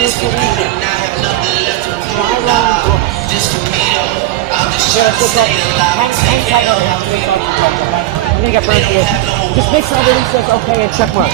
this for me. Try wrong book. Yeah, let's go hang tight on it. I'm gonna get pronunciation. Just make sure everything says okay and check mark.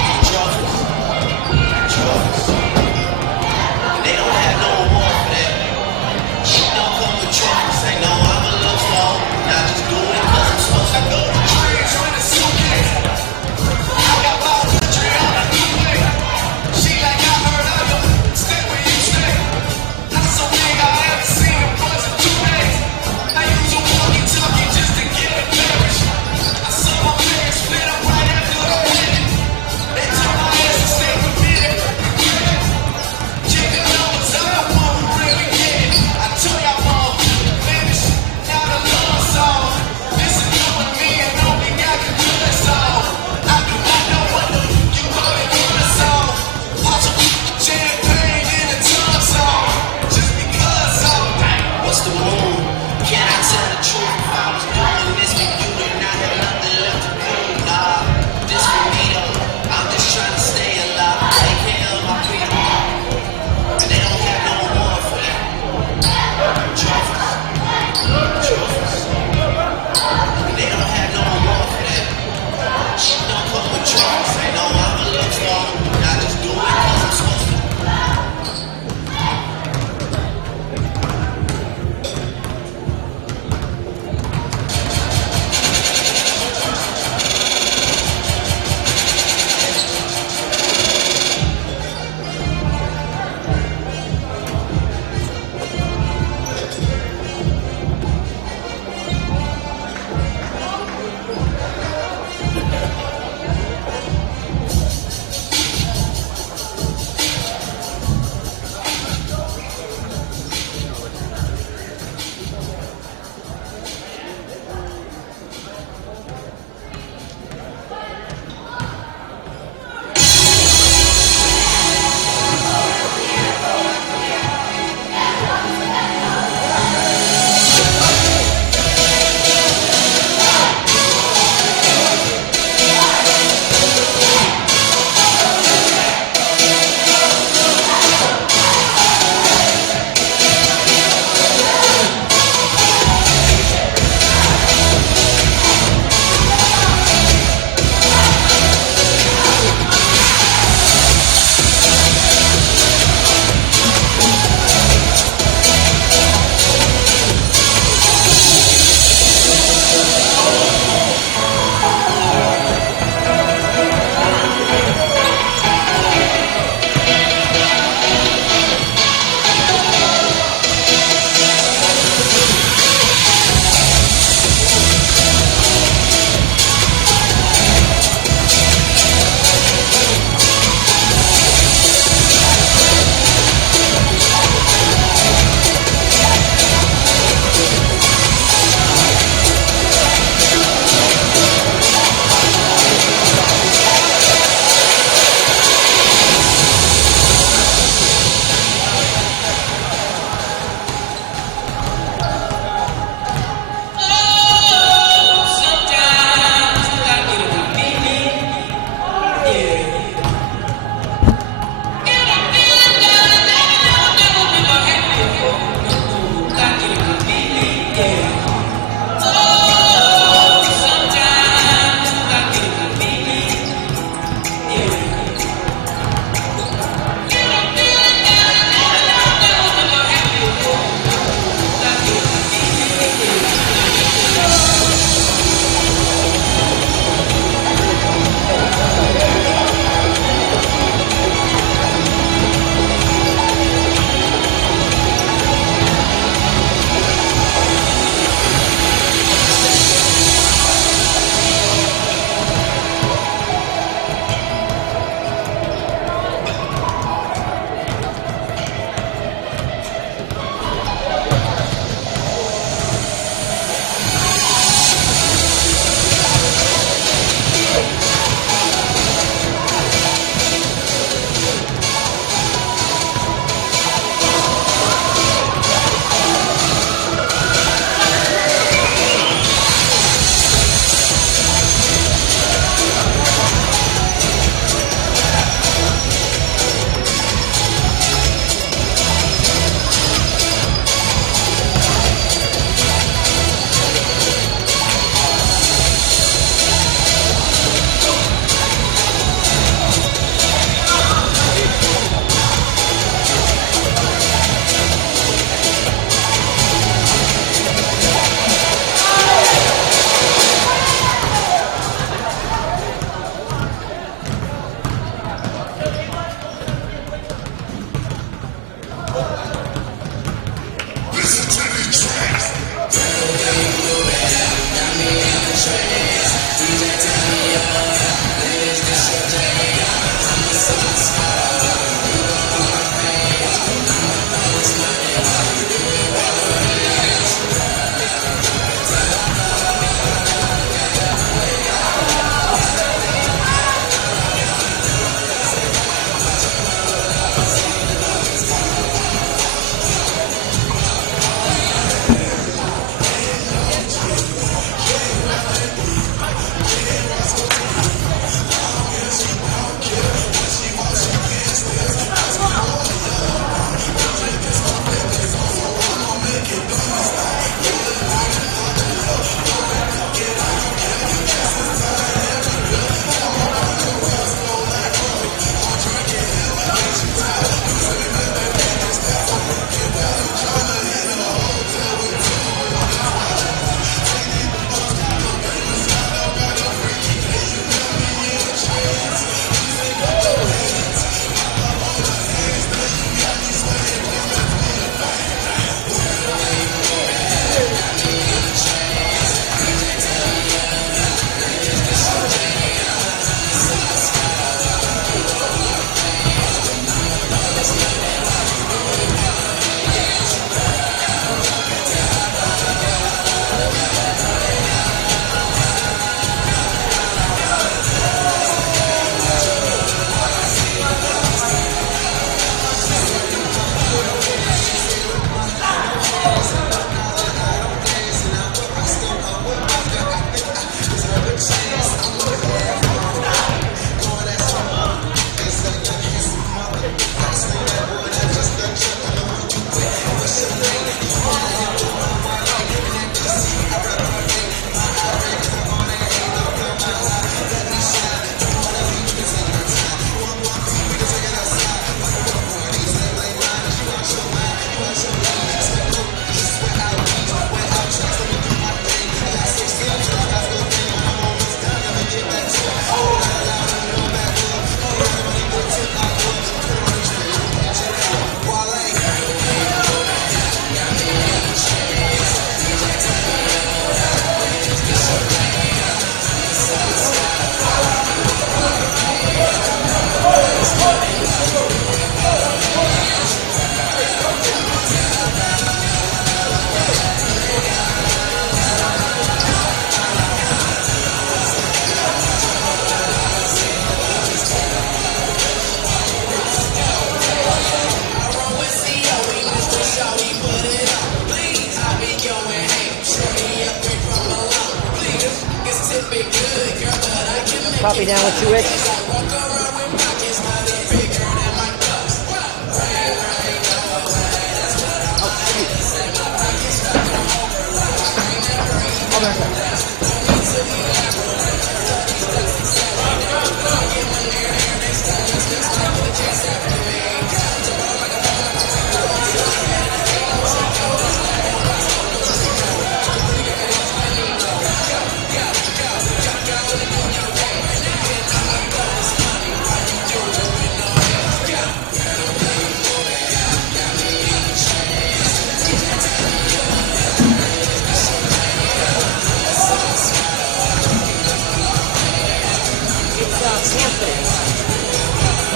Copy down with 2-inch.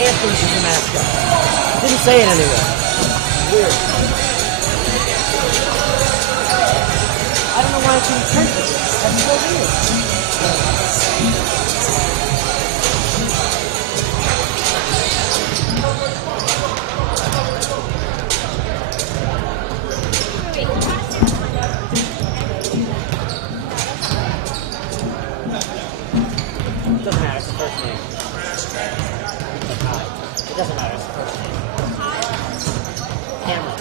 Hamptons is the mascot. Didn't say it anywhere. Weird. I don't know why it's in Texas. That's so weird. It doesn't matter. It's the first name. It doesn't matter, it's the first name. Camera.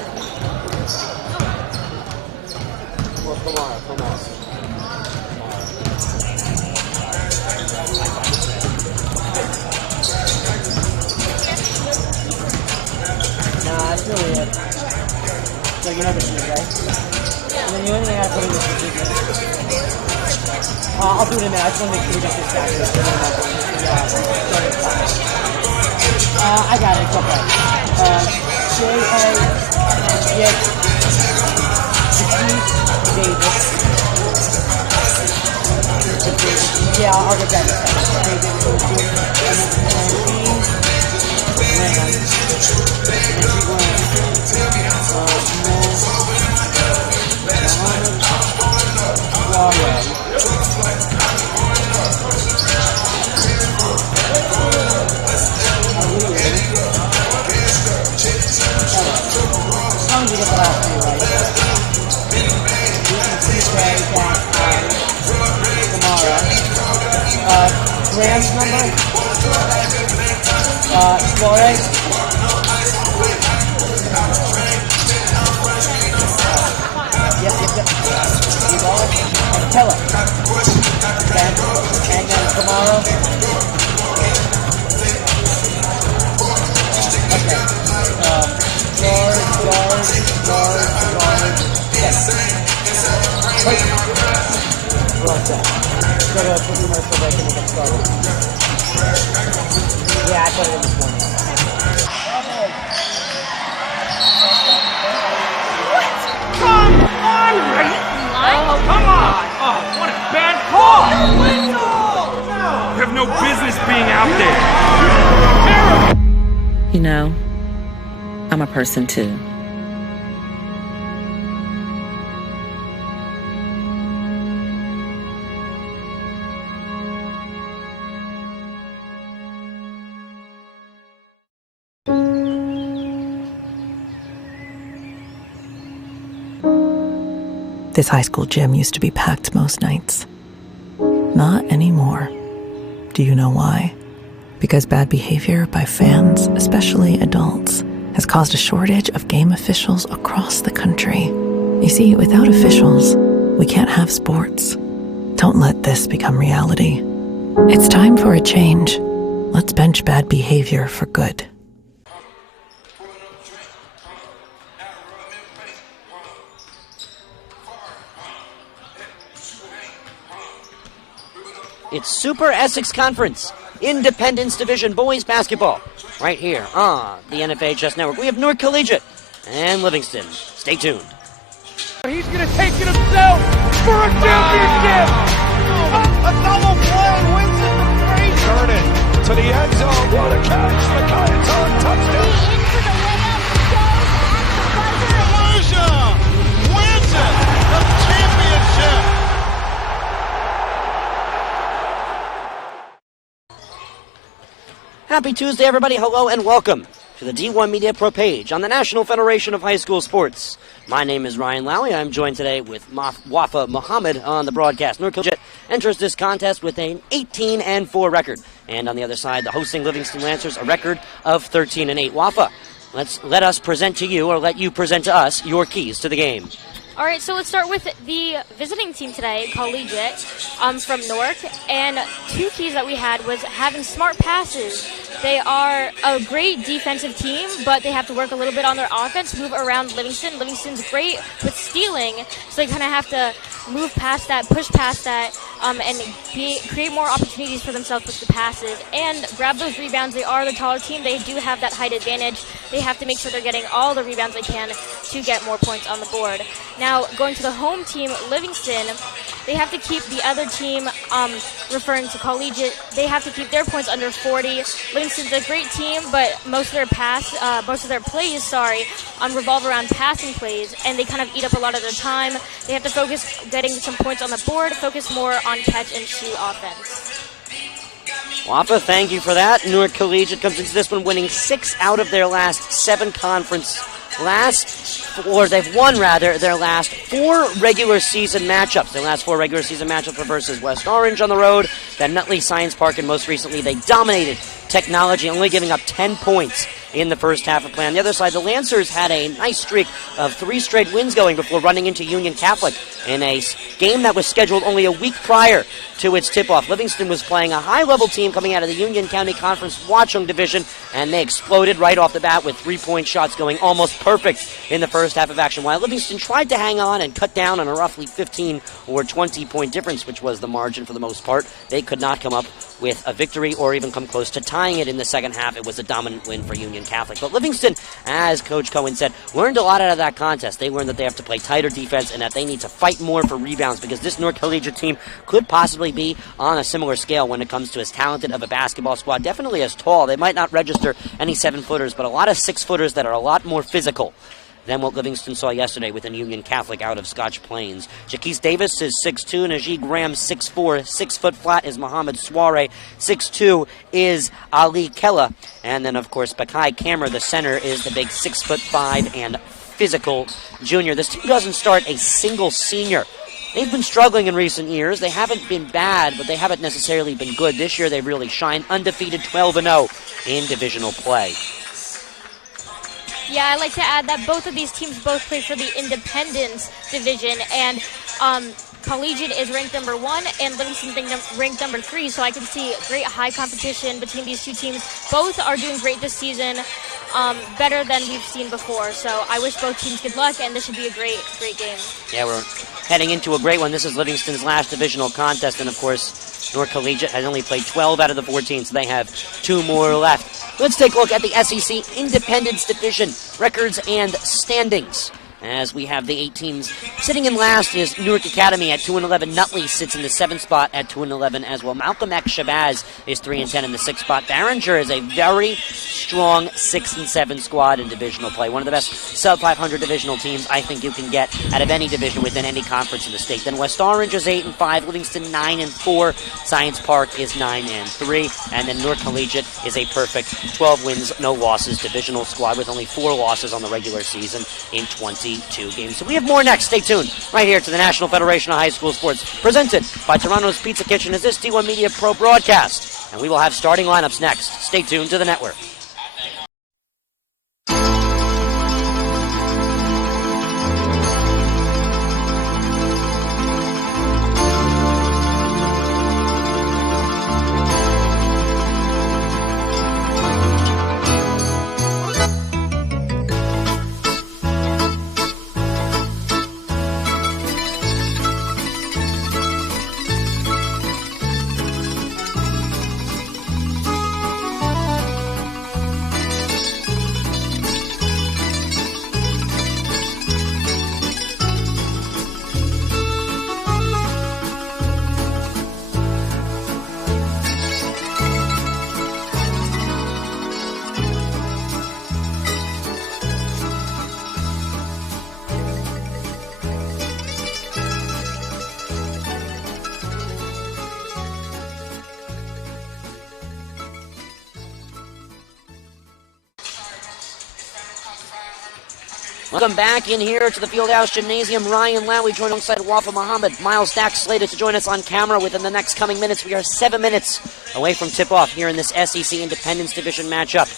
Or Kamara. Nah, that's really it. So you know this is right? And then the only thing I gotta put in this is I'll do it in a minute. I just want to make sure we get this down here. I got it, it's okay. Davis. Yeah, I'll get that in a second. As long as you get the last three right. Graham's number? Flores? Yep. Tella. Okay. And then tomorrow. Okay. Guard. Yes. Wait. What's that? Go to a commercial break and we get started. Yeah, I put it in this morning. What? Come on, right? Oh, come on! Oh, what a bad call! You have no business being out there. You know, I'm a person too. This high school gym used to be packed most nights. Not anymore. Do you know why? Because bad behavior by fans, especially adults, has caused a shortage of game officials across the country. You see, without officials, we can't have sports. Don't let this become reality. It's time for a change. Let's bench bad behavior for good. It's Super Essex Conference, Independence Division Boys Basketball. Right here on the NFHS Network. We have Newark Collegiate and Livingston. Stay tuned. He's going to take it himself for a championship! A double play wins it the three! Turn it to the end zone. What a catch! Micaiah Todd, touchdown! Into the layup, goes at the buzzer. Wins it! The championship! Happy Tuesday, everybody. Hello and welcome to the D1 Media Pro page on the National Federation of High School Sports. My name is Ryan Lally. I'm joined today with Wafa Muhammad on the broadcast. Newark Collegiate enters this contest with an 18-4 record. And on the other side, the hosting Livingston Lancers, a record of 13-8. Wafa, let us present to you, or let you present to us, your keys to the game. All right, so let's start with the visiting team today, Collegiate, from Newark. And two keys that we had was having smart passes. They are a great defensive team, but they have to work a little bit on their offense, move around Livingston. Livingston's great with stealing, so they kind of have to move past that, push past that, and create more opportunities for themselves with the passes and grab those rebounds. They are the taller team. They do have that height advantage. They have to make sure they're getting all the rebounds they can to get more points on the board. Now, going to the home team, Livingston, they have to keep the other team, referring to Collegiate, they have to keep their points under 40. Livingston's a great team, but most of their plays revolve around passing plays, and they kind of eat up a lot of their time. They have to focus getting some points on the board, focus more on catch and shoot offense. Wafa, thank you for that. Newark Collegiate comes into this one winning 6 out of their last 7 they've won their last 4 regular season matchups. Their last 4 regular season matchups were versus West Orange on the road, then Nutley Science Park, and most recently they dominated Technology, only giving up 10 points in the first half of play. On the other side, the Lancers had a nice streak of 3 straight wins going before running into Union Catholic in a game that was scheduled only a week prior to its tip-off. Livingston was playing a high-level team coming out of the Union County Conference Watchung Division, and they exploded right off the bat with 3-point shots going almost perfect in the first half of action, while Livingston tried to hang on and cut down on a roughly 15 or 20-point difference, which was the margin for the most part. They could not come up with a victory or even come close to tying it in the second half. It was a dominant win for Union Catholic. But Livingston, as Coach Cohen said, learned a lot out of that contest. They learned that they have to play tighter defense and that they need to fight more for rebounds, because this Newark Collegiate team could possibly be on a similar scale when it comes to as talented of a basketball squad. Definitely as tall. They might not register any 7-footers, but a lot of 6-footers that are a lot more physical than what Livingston saw yesterday with a Union Catholic out of Scotch Plains. Jaquise Davis is 6'2", Najee Graham 6'4", 6 foot flat is Mohamed Soare, 6'2" is Ali Kella, and then of course Bakai Kammer, the center, is the big 6'5" and physical junior. This team doesn't start a single senior. They've been struggling in recent years. They haven't been bad, but they haven't necessarily been good. This year they've really shined, undefeated 12-0 in divisional play. Yeah, I'd like to add that both of these teams both play for the Independence Division, and Collegiate is ranked number 1 and Livingston ranked number 3, so I can see great high competition between these two teams. Both are doing great this season, better than we've seen before, so I wish both teams good luck, and this should be a great game. Yeah, we're heading into a great one. This is Livingston's last divisional contest, and of course, Newark Collegiate has only played 12 out of the 14, so they have 2 more left. Let's take a look at the SEC Independence Division records and standings. As we have the 8 teams sitting in last is Newark Academy at 2-11. Nutley sits in the 7th spot at 2-11 as well. Malcolm X Shabazz is 3-10 in the 6th spot. Barringer is a very strong 6-7 squad in divisional play. One of the best sub-500 divisional teams I think you can get out of any division within any conference in the state. Then West Orange is 8-5. Livingston 9-4. Science Park is 9-3. And then Newark Collegiate is a perfect 12 wins, no losses divisional squad with only 4 losses on the regular season in 22 games. So we have more next. Stay tuned right here to the National Federation of High School Sports, presented by Toronto's Pizza Kitchen as this D1 Media Pro broadcast. And we will have starting lineups next. Stay tuned to the network. Welcome back in here to the Fieldhouse Gymnasium. Ryan Lowy joined alongside Wafa Muhammad. Miles Dack slated to join us on camera within the next coming minutes. We are 7 minutes away from tip-off here in this SEC Independence Division matchup.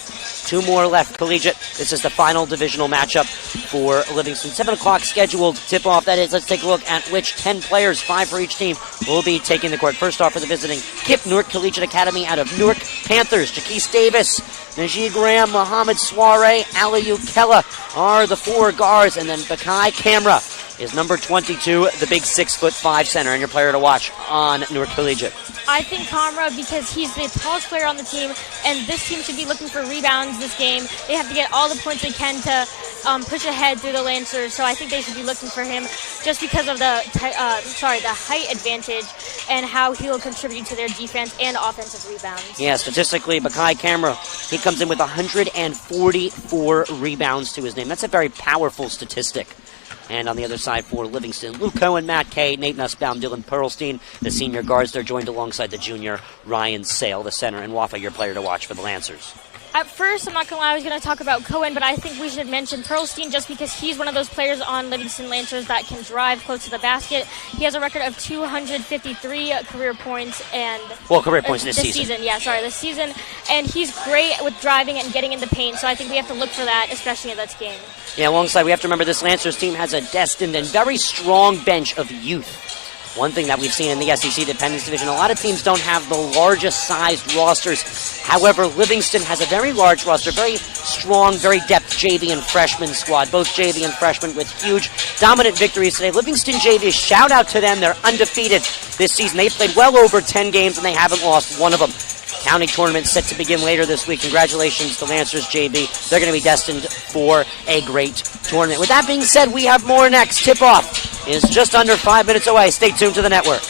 2 more left. Collegiate, this is the final divisional matchup for Livingston. 7 o'clock scheduled tip-off. That is, let's take a look at which 10 players, 5 for each team, will be taking the court. First off for the visiting KIP Newark Collegiate Academy out of Newark Panthers. Jaquise Davis, Najee Graham, Mohamed Soare, Aliou Kella are the 4 guards, and then Bakai Camera is number 22, the big 6'5" center, and your player to watch on Newark Collegiate. I think Kamra, because he's the tallest player on the team, and this team should be looking for rebounds this game. They have to get all the points they can to push ahead through the Lancers, so I think they should be looking for him just because of the height advantage and how he will contribute to their defense and offensive rebounds. Yeah, statistically, Bakai Camera, he comes in with 144 rebounds to his name. That's a very powerful statistic. And on the other side for Livingston, Luke Cohen, Matt Kay, Nate Nussbaum, Dylan Perlstein, the senior guards. They're joined alongside the junior Ryan Sale, the center, and Wafa, your player to watch for the Lancers. At first, I'm not going to lie, I was going to talk about Cohen, but I think we should mention Perlstein just because he's one of those players on Livingston Lancers that can drive close to the basket. He has a record of 253 career points and... Well, career points this season. This season. And he's great with driving and getting in the paint, so I think we have to look for that, especially in this game. Yeah, alongside, we have to remember this Lancers team has a destined and very strong bench of youth. One thing that we've seen in the SEC Independence Division, a lot of teams don't have the largest sized rosters. However, Livingston has a very large roster, very strong, very depth JV and freshman squad, both JV and freshmen with huge, dominant victories today. Livingston JV, shout out to them. They're undefeated this season. They've played well over 10 games and they haven't lost one of them. County tournament set to begin later this week. Congratulations to Lancers JV. They're going to be destined for a great tournament. With that being said, we have more next. Tip-off is just under 5 minutes away. Stay tuned to the network.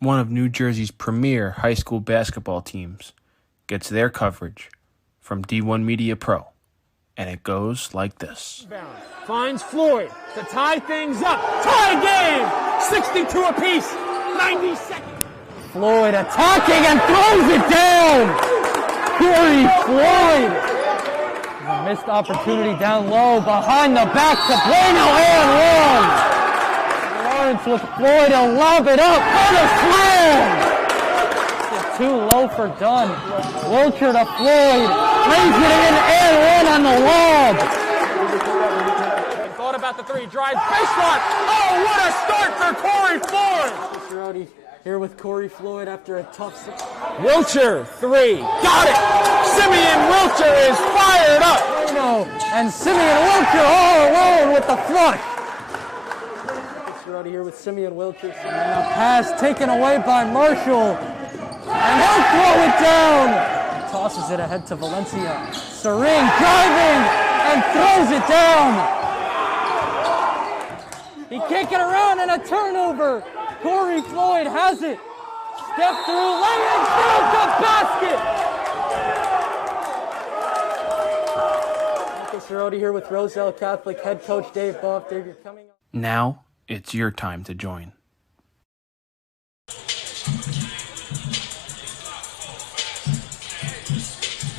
One of New Jersey's premier high school basketball teams gets their coverage from D1 Media Pro, and it goes like this. Finds Floyd to tie things up. Tie game! 62 apiece. 90 seconds. Floyd attacking and throws it down! Corey Floyd! A missed opportunity down low, behind the back to Bueno and one! Lawrence with Floyd, he'll lob it up for the slam! Too low for Dunn. Wilcher to Floyd, lays it in and one on the lob! Thought about the three, drives baseline! Oh, what a start for Corey Floyd! Here with Corey Floyd after a tough... Wilcher, 3. Got it! Simeon Wilcher is fired up! And Simeon Wilcher all alone with the flush. Out here with Simeon Wilcher. And a pass taken away by Marshall. And he'll throw it down! Tosses it ahead to Valencia. Serene driving and throws it down! He can't get around and a turnover! Corey Floyd has it. Step through, lay in, through the basket. Marcus Cerroti here with Roselle Catholic head coach Dave Boff. Dave, you're coming up. Now it's your time to join.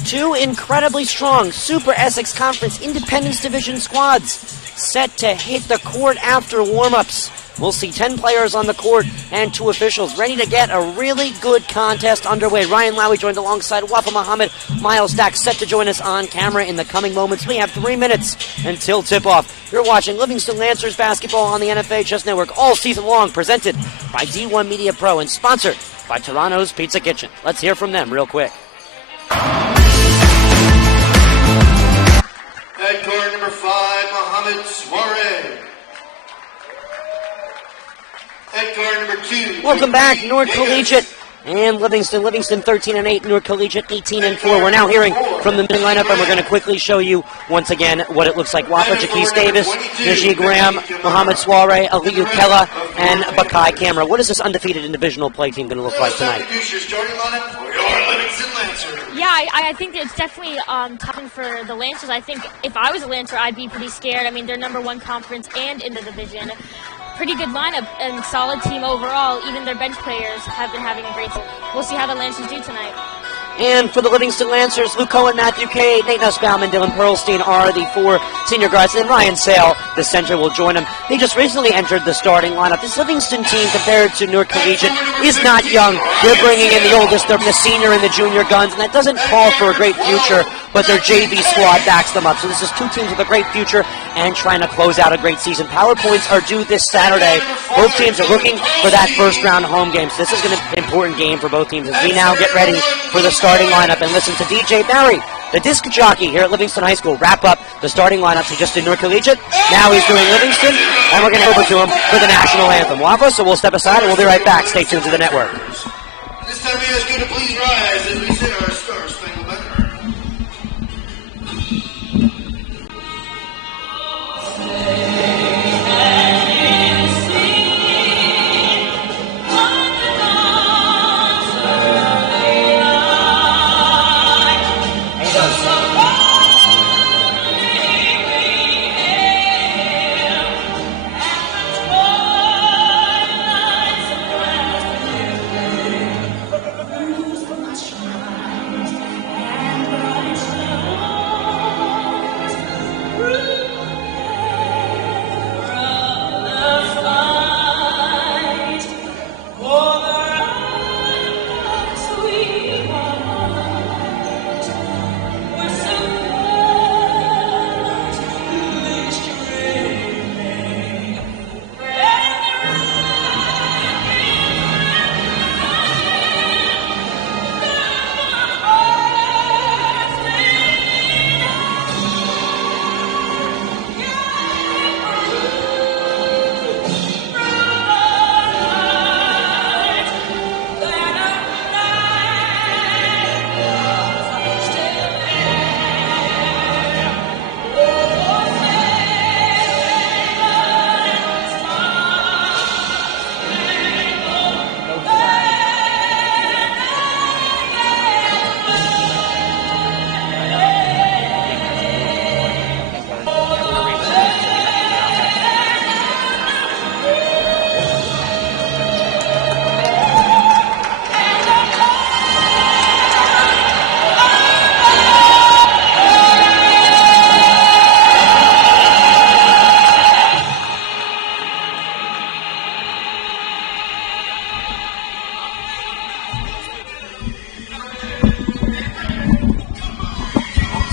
Two incredibly strong Super Essex Conference Independence Division squads set to hit the court after warm-ups. We'll see 10 players on the court and 2 officials ready to get a really good contest underway. Ryan Lowy joined alongside Wafa Muhammad. Miles Dack set to join us on camera in the coming moments. We have 3 minutes until tip-off. You're watching Livingston Lancers basketball on the NFHS Network all season long, presented by D1 Media Pro and sponsored by Toronto's Pizza Kitchen. Let's hear from them real quick. Head court number 5, Mohamed Soare. Head guard number 2. Welcome back, Newark Collegiate and Livingston. Livingston 13-8, Newark Collegiate 18-4. We're now hearing from the main lineup, and we're going to quickly show you once again what it looks like. Wafa, Jaquise Davis, Najee Graham, Mohamed Soare, Aliou Kella, and Bakai Camera. What is this undefeated and divisional play team going to look like tonight? Yeah, I think it's definitely tough for the Lancers. I think if I was a Lancer, I'd be pretty scared. I mean, they're number 1 conference and in the division. Pretty good lineup and solid team overall. Even their bench players have been having a great season. We'll see how the Lancers do tonight. And for the Livingston Lancers, Luke Cohen, Matthew Cade, Nate Nussbaum, and Dylan Pearlstein are the 4 senior guards. And then Ryan Sale, the center, will join them. They just recently entered the starting lineup. This Livingston team, compared to Newark Collegiate, is not young. They're bringing in the oldest, they're the senior and the junior guns, and that doesn't call for a great future, but their JV squad backs them up. So this is 2 teams with a great future and trying to close out a great season. Power points are due this Saturday. Both teams are looking for that first-round home game. So this is going to be an important game for both teams as we now get ready for the starting lineup and listen to DJ Barry, the disc jockey here at Livingston High School, wrap up the starting lineups he just did Newark Collegiate. Now he's doing Livingston, and we're going to over to him for the national anthem. Wafa, so we'll step aside and we'll be right back. Stay tuned to the network. This time we ask you to please rise as we say our Star-Spangled Banner.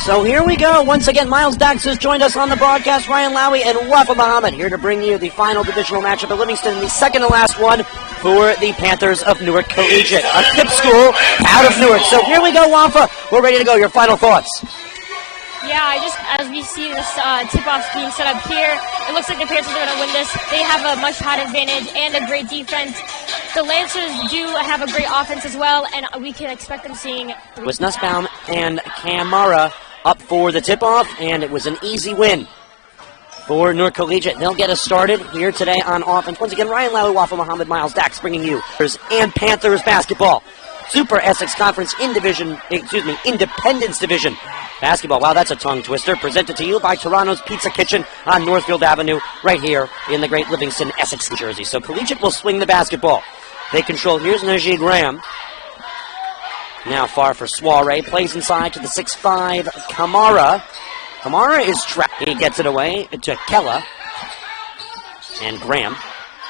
So here we go. Once again, Miles Dax has joined us on the broadcast. Ryan Lowy and Wafa Muhammad here to bring you the final divisional matchup at Livingston, the second to last one for the Panthers of Newark Collegiate, a tip school out of Newark. So here we go, Wafa. We're ready to go. Your final thoughts? Yeah, as we see this tip-off being set up here, it looks like the Panthers are going to win this. They have a much higher advantage and a great defense. The Lancers do have a great offense as well, and we can expect them seeing... It was Nussbaum and Camara up for the tip-off, and it was an easy win for Newark Collegiate. They'll get us started here today on offense. Once again, Ryan Lowy, Wafa Muhammad, Miles Dax bringing you and Panthers basketball. Super Essex Conference Independence Division basketball. Wow, that's a tongue twister. Presented to you by Toronto's Pizza Kitchen on Northfield Avenue, right here in the great Livingston, Essex, New Jersey. So Collegiate will swing the basketball. They control. Here's Najee Graham. Now far for Soiree. Plays inside to the 6'5" Kamara. Kamara is trapped. He gets it away to Kella. And Graham.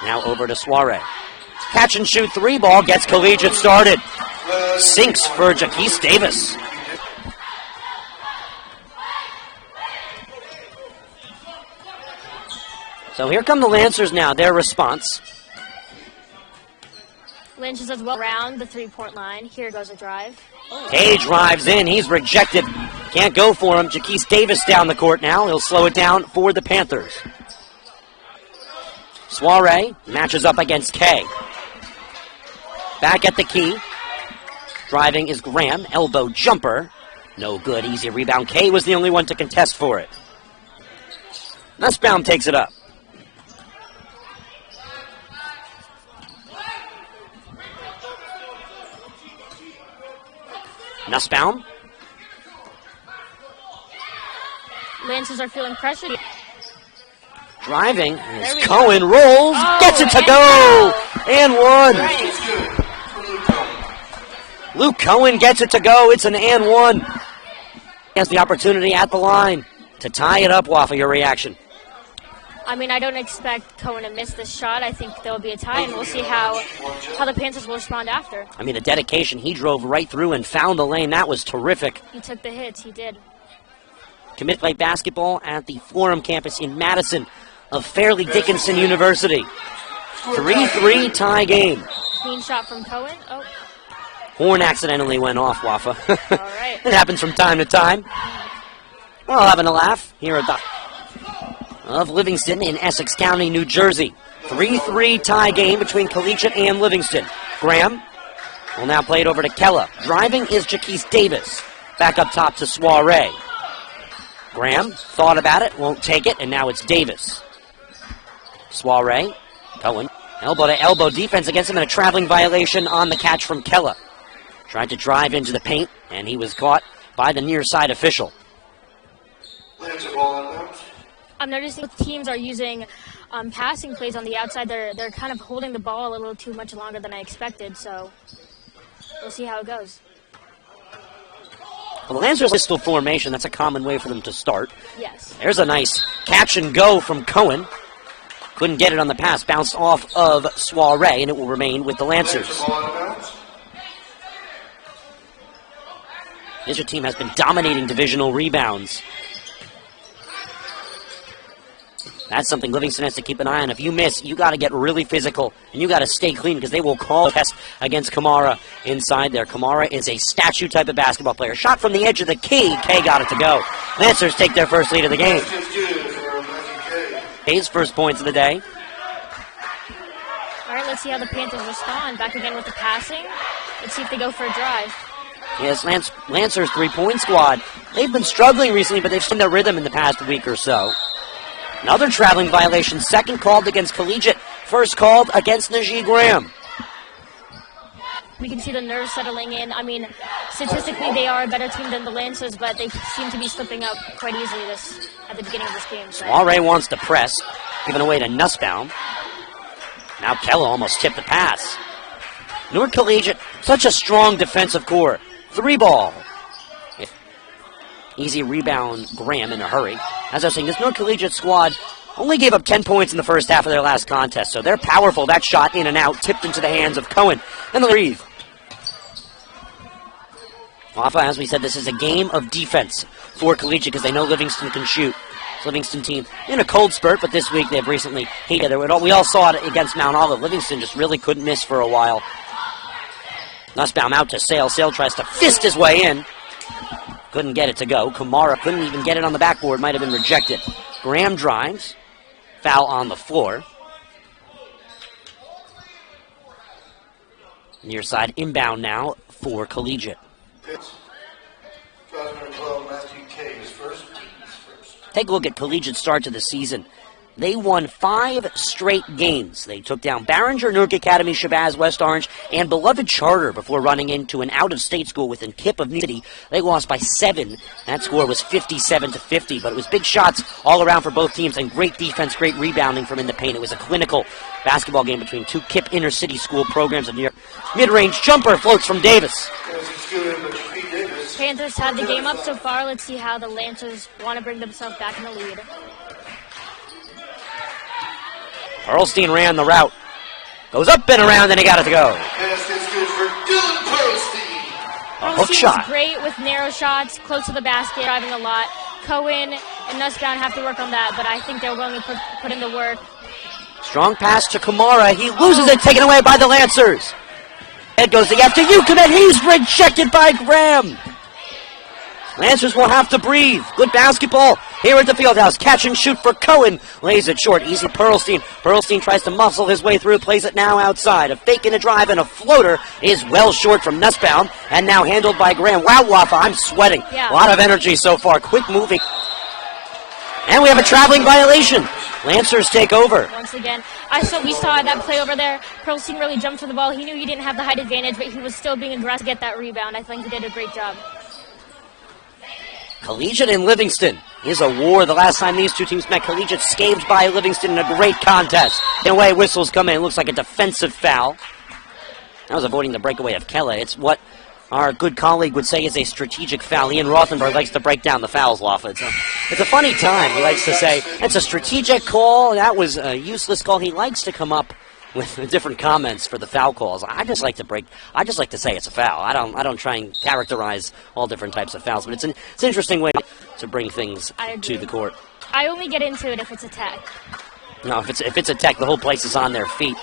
Now over to Soiree. Catch and shoot 3 ball gets Collegiate started. Sinks for Jaquise Davis. So here come the Lancers now. Their response. Lancers as well around the three-point line. Here goes a drive. Hay drives in. He's rejected. Can't go for him. Jaquise Davis down the court now. He'll slow it down for the Panthers. Soiree matches up against Kay. Back at the key. Driving is Graham. Elbow jumper. No good. Easy rebound. Kay was the only one to contest for it. Nussbaum takes it up. Nussbaum. Lancers are feeling pressure. Driving is Cohen. Rolls. Gets it to go. And one. Luke Cohen gets it to go. It's an and one. He has the opportunity at the line to tie it up. Waffle, your reaction? I mean, I don't expect Cohen to miss this shot. I think there will be a tie, and we'll see how the Panthers will respond after. I mean, the dedication. He drove right through and found the lane. That was terrific. He took the hits. He did. Commit play basketball at the Forum campus in Madison of Fairleigh Dickinson University. 3-3 tie game. Clean shot from Cohen. Oh. Horn accidentally went off, Wafa. All right. It happens from time to time. We're all having a laugh here at the of Livingston in Essex County, New Jersey. 3-3 tie game between Collegiate and Livingston. Graham will now play it over to Kella. Driving is Jaquise Davis. Back up top to Soiree. Graham thought about it, won't take it, and now it's Davis. Soiree, Cohen, elbow to elbow defense against him, and a traveling violation on the catch from Kella. Tried to drive into the paint, and he was caught by the near side official. I'm noticing teams are using passing plays on the outside. They're kind of holding the ball a little too much longer than I expected, so we'll see how it goes. Well, the Lancers pistol formation, that's a common way for them to start. Yes. There's a nice catch and go from Cohen. Couldn't get it on the pass, bounced off of Soiree, and it will remain with the Lancers. This team has been dominating divisional rebounds. That's something Livingston has to keep an eye on. If you miss, you got to get really physical, and you got to stay clean because they will call a test against Kamara inside there. Kamara is a statue type of basketball player. Shot from the edge of the key. Kay got it to go. Lancers take their first lead of the game. Kay's first points of the day. All right, let's see how the Panthers respond. Back again with the passing. Let's see if they go for a drive. Yes, Lancers three-point squad. They've been struggling recently, but they've seen their rhythm in the past week or so. Another traveling violation, second called against Collegiate, first called against Najee Graham. We can see the nerves settling in. I mean, statistically, they are a better team than the Lancers, but they seem to be slipping up quite easily at the beginning of this game. So. Soiree wants to press, given away to Nussbaum. Now Kella almost tipped the pass. Newark Collegiate, such a strong defensive core. 3-ball. Easy rebound, Graham in a hurry. As I was saying, this Newark Collegiate squad only gave up 10 points in the first half of their last contest, so they're powerful. That shot in and out, tipped into the hands of Cohen. And the breathe. Wafa, as we said, this is a game of defense for Collegiate because they know Livingston can shoot. This Livingston team in a cold spurt, but this week they've recently hated it. We all saw it against Mount Olive. Livingston just really couldn't miss for a while. Nussbaum out to Sale. Sale tries to fist his way in. Couldn't get it to go. Kamara couldn't even get it on the backboard. Might have been rejected. Graham drives. Foul on the floor. Near side inbound now for Collegiate. Take a look at Collegiate's start to the season. They won 5 straight games. They took down Barringer, Newark Academy, Shabazz, West Orange, and beloved Charter before running into an out-of-state school within Kip of New City. They lost by 7. That score was 57-50, but it was big shots all around for both teams and great defense, great rebounding from in the paint. It was a clinical basketball game between two Kip inner-city school programs of New York. Mid-range jumper floats from Davis. Panthers have the game up so far. Let's see how the Lancers want to bring themselves back in the lead. Perlstein ran the route. Goes up and around, and he got it to go. A hook shot. Great with narrow shots, close to the basket, driving a lot. Cohen and Nussbaum have to work on that, but I think they're willing to put in the work. Strong pass to Kamara. He loses it, taken away by the Lancers. Head goes the after you commit. He's rejected by Graham. Lancers will have to breathe. Good basketball here at the Fieldhouse. Catch and shoot for Cohen. Lays it short. Easy Perlstein. Perlstein tries to muscle his way through. Plays it now outside. A fake and a drive and a floater is well short from Nussbaum. And now handled by Graham. Wow, Wafa, I'm sweating. Yeah. A lot of energy so far. Quick moving. And we have a traveling violation. Lancers take over. Once again, we saw that play over there. Perlstein really jumped for the ball. He knew he didn't have the height advantage, but he was still being aggressive to get that rebound. I think he did a great job. Collegiate and Livingston is a war. The last time these two teams met, Collegiate scathed by Livingston in a great contest. In a way, whistles come in. It looks like a defensive foul. That was avoiding the breakaway of Kella. It's what our good colleague would say is a strategic foul. Ian Rothenberg likes to break down the fouls, Wafa. It's a funny time. He likes to say, it's a strategic call. That was a useless call. He likes to come up with different comments for the foul calls. I just like to say it's a foul. I don't try and characterize all different types of fouls, but it's an interesting way to bring things to the court. I only get into it if it's a tech. No, if it's a tech, the whole place is on their feet.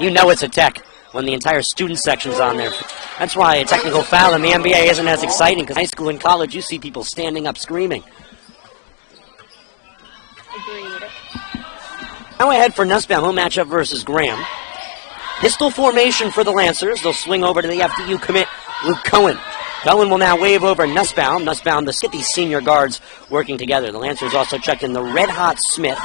You know it's a tech when the entire student section's on their feet. That's why a technical foul in the NBA isn't as exciting, because high school and college, you see people standing up screaming. Agreed. Now ahead for Nussbaum, home matchup versus Graham. Pistol formation for the Lancers. They'll swing over to the FDU commit, Luke Cohen. Cohen will now wave over Nussbaum. Nussbaum, get these senior guards working together. The Lancers also checked in the red-hot Smith.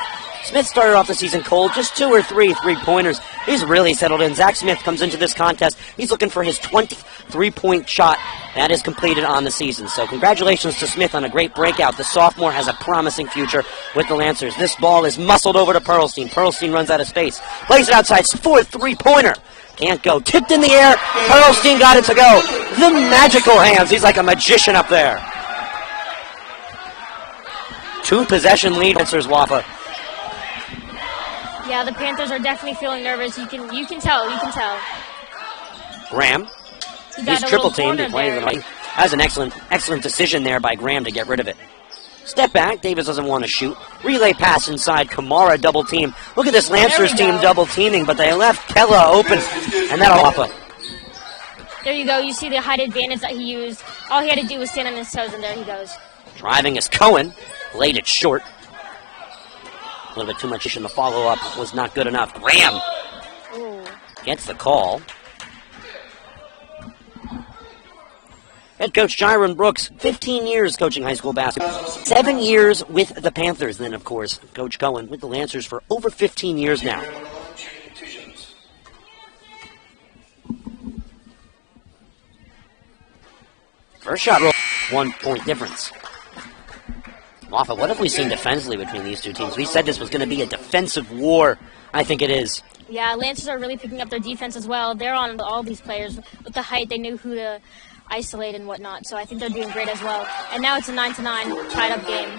Smith started off the season cold, just 2 or 3 three-pointers. He's really settled in. Zach Smith comes into this contest. He's looking for his 20th three-point shot. That is completed on the season. So congratulations to Smith on a great breakout. The sophomore has a promising future with the Lancers. This ball is muscled over to Perlstein. Perlstein runs out of space. Plays it outside. 4th three-pointer. Can't go. Tipped in the air. Perlstein got it to go. The magical hands. He's like a magician up there. 2-possession lead. Lancers, Wafa. Yeah, the Panthers are definitely feeling nervous. You can tell. Graham. He's triple teamed. That was an excellent decision there by Graham to get rid of it. Step back. Davis doesn't want to shoot. Relay pass inside. Kamara double team. Look at this Lancers team double teaming, but they left Kella open, and that'll off. There you go. You see the height advantage that he used. All he had to do was stand on his toes, and there he goes. Driving is Cohen. Laid it short. A little bit too much in the follow-up was not good enough. Graham gets the call. Head coach Jiron Brooks, 15 years coaching high school basketball. 7 years with the Panthers. Then, of course, Coach Cohen with the Lancers for over 15 years now. First shot roll, 1-point difference. Wafa, what have we seen defensively between these two teams? We said this was going to be a defensive war. I think it is. Yeah, Lancers are really picking up their defense as well. They're on all these players. With the height, they knew who to isolate and whatnot. So I think they're doing great as well. And now it's a 9-9 tied-up game.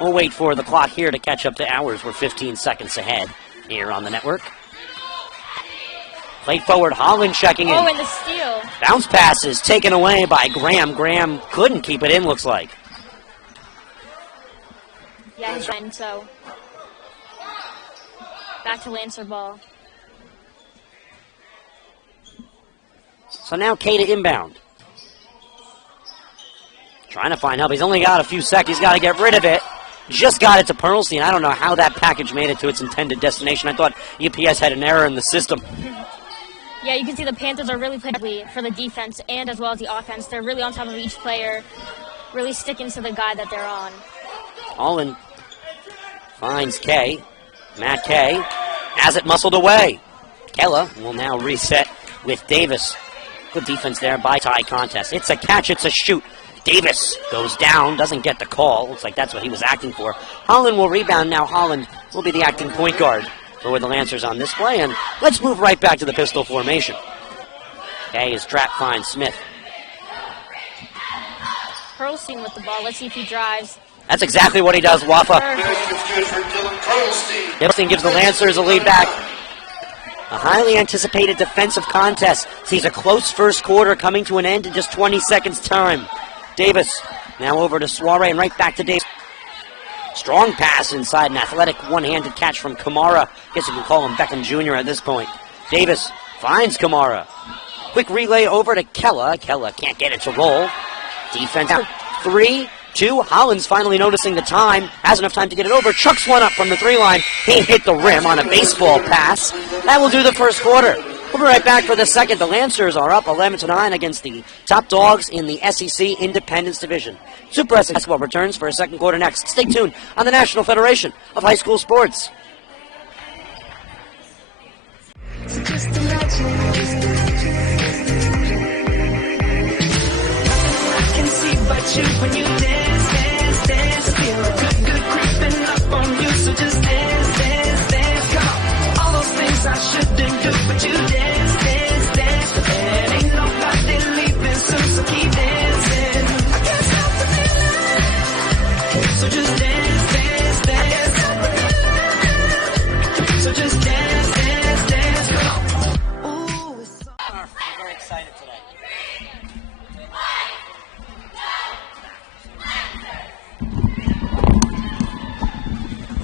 We'll wait for the clock here to catch up to ours. We're 15 seconds ahead here on the network. Played forward, Holland checking in. Oh, and the steal. Bounce passes taken away by Graham. Graham couldn't keep it in, looks like. Yeah, he's fine, so back to Lancer ball. So now Kata inbound. Trying to find help. He's only got a few seconds. He's got to get rid of it. Just got it to Perlstein. I don't know how that package made it to its intended destination. I thought UPS had an error in the system. Yeah, you can see the Panthers are really playing for the defense and as well as the offense. They're really on top of each player, really sticking to the guy that they're on. Holland finds Kay. Matt Kay has it muscled away. Kella will now reset with Davis. Good defense there by tie contest. It's a catch, it's a shoot. Davis goes down, doesn't get the call. Looks like that's what he was acting for. Holland will rebound now. Holland will be the acting point guard for the Lancers on this play. And let's move right back to the pistol formation. Kay is trapped, finds Smith. Perlstein with the ball. Let's see if he drives. That's exactly what he does, Wafa. Perlstein. Perlstein gives the Lancers a lead back. A highly anticipated defensive contest sees a close first quarter coming to an end in just 20 seconds time. Davis now over to Soiree and right back to Davis. Strong pass inside, an athletic one-handed catch from Kamara. Guess you can call him Beckham Jr. at this point. Davis finds Kamara. Quick relay over to Kella. Kella can't get it to roll. Defense out. 3-2. Holland's finally noticing the time. Has enough time to get it over. Chucks one up from the 3-line. He hit the rim on a baseball pass. That will do the first quarter. We'll be right back for the second. The Lancers are up 11-9 against the top dogs in the SEC Independence Division. Super SEC basketball returns for a second quarter next. Stay tuned on the National Federation of High School Sports. But you, when you dance, dance, dance, feel a good, good creeping up on you. So just dance, dance, dance, come on. All those things I shouldn't do, but you dance, dance, dance. And ain't nobody leaving soon. So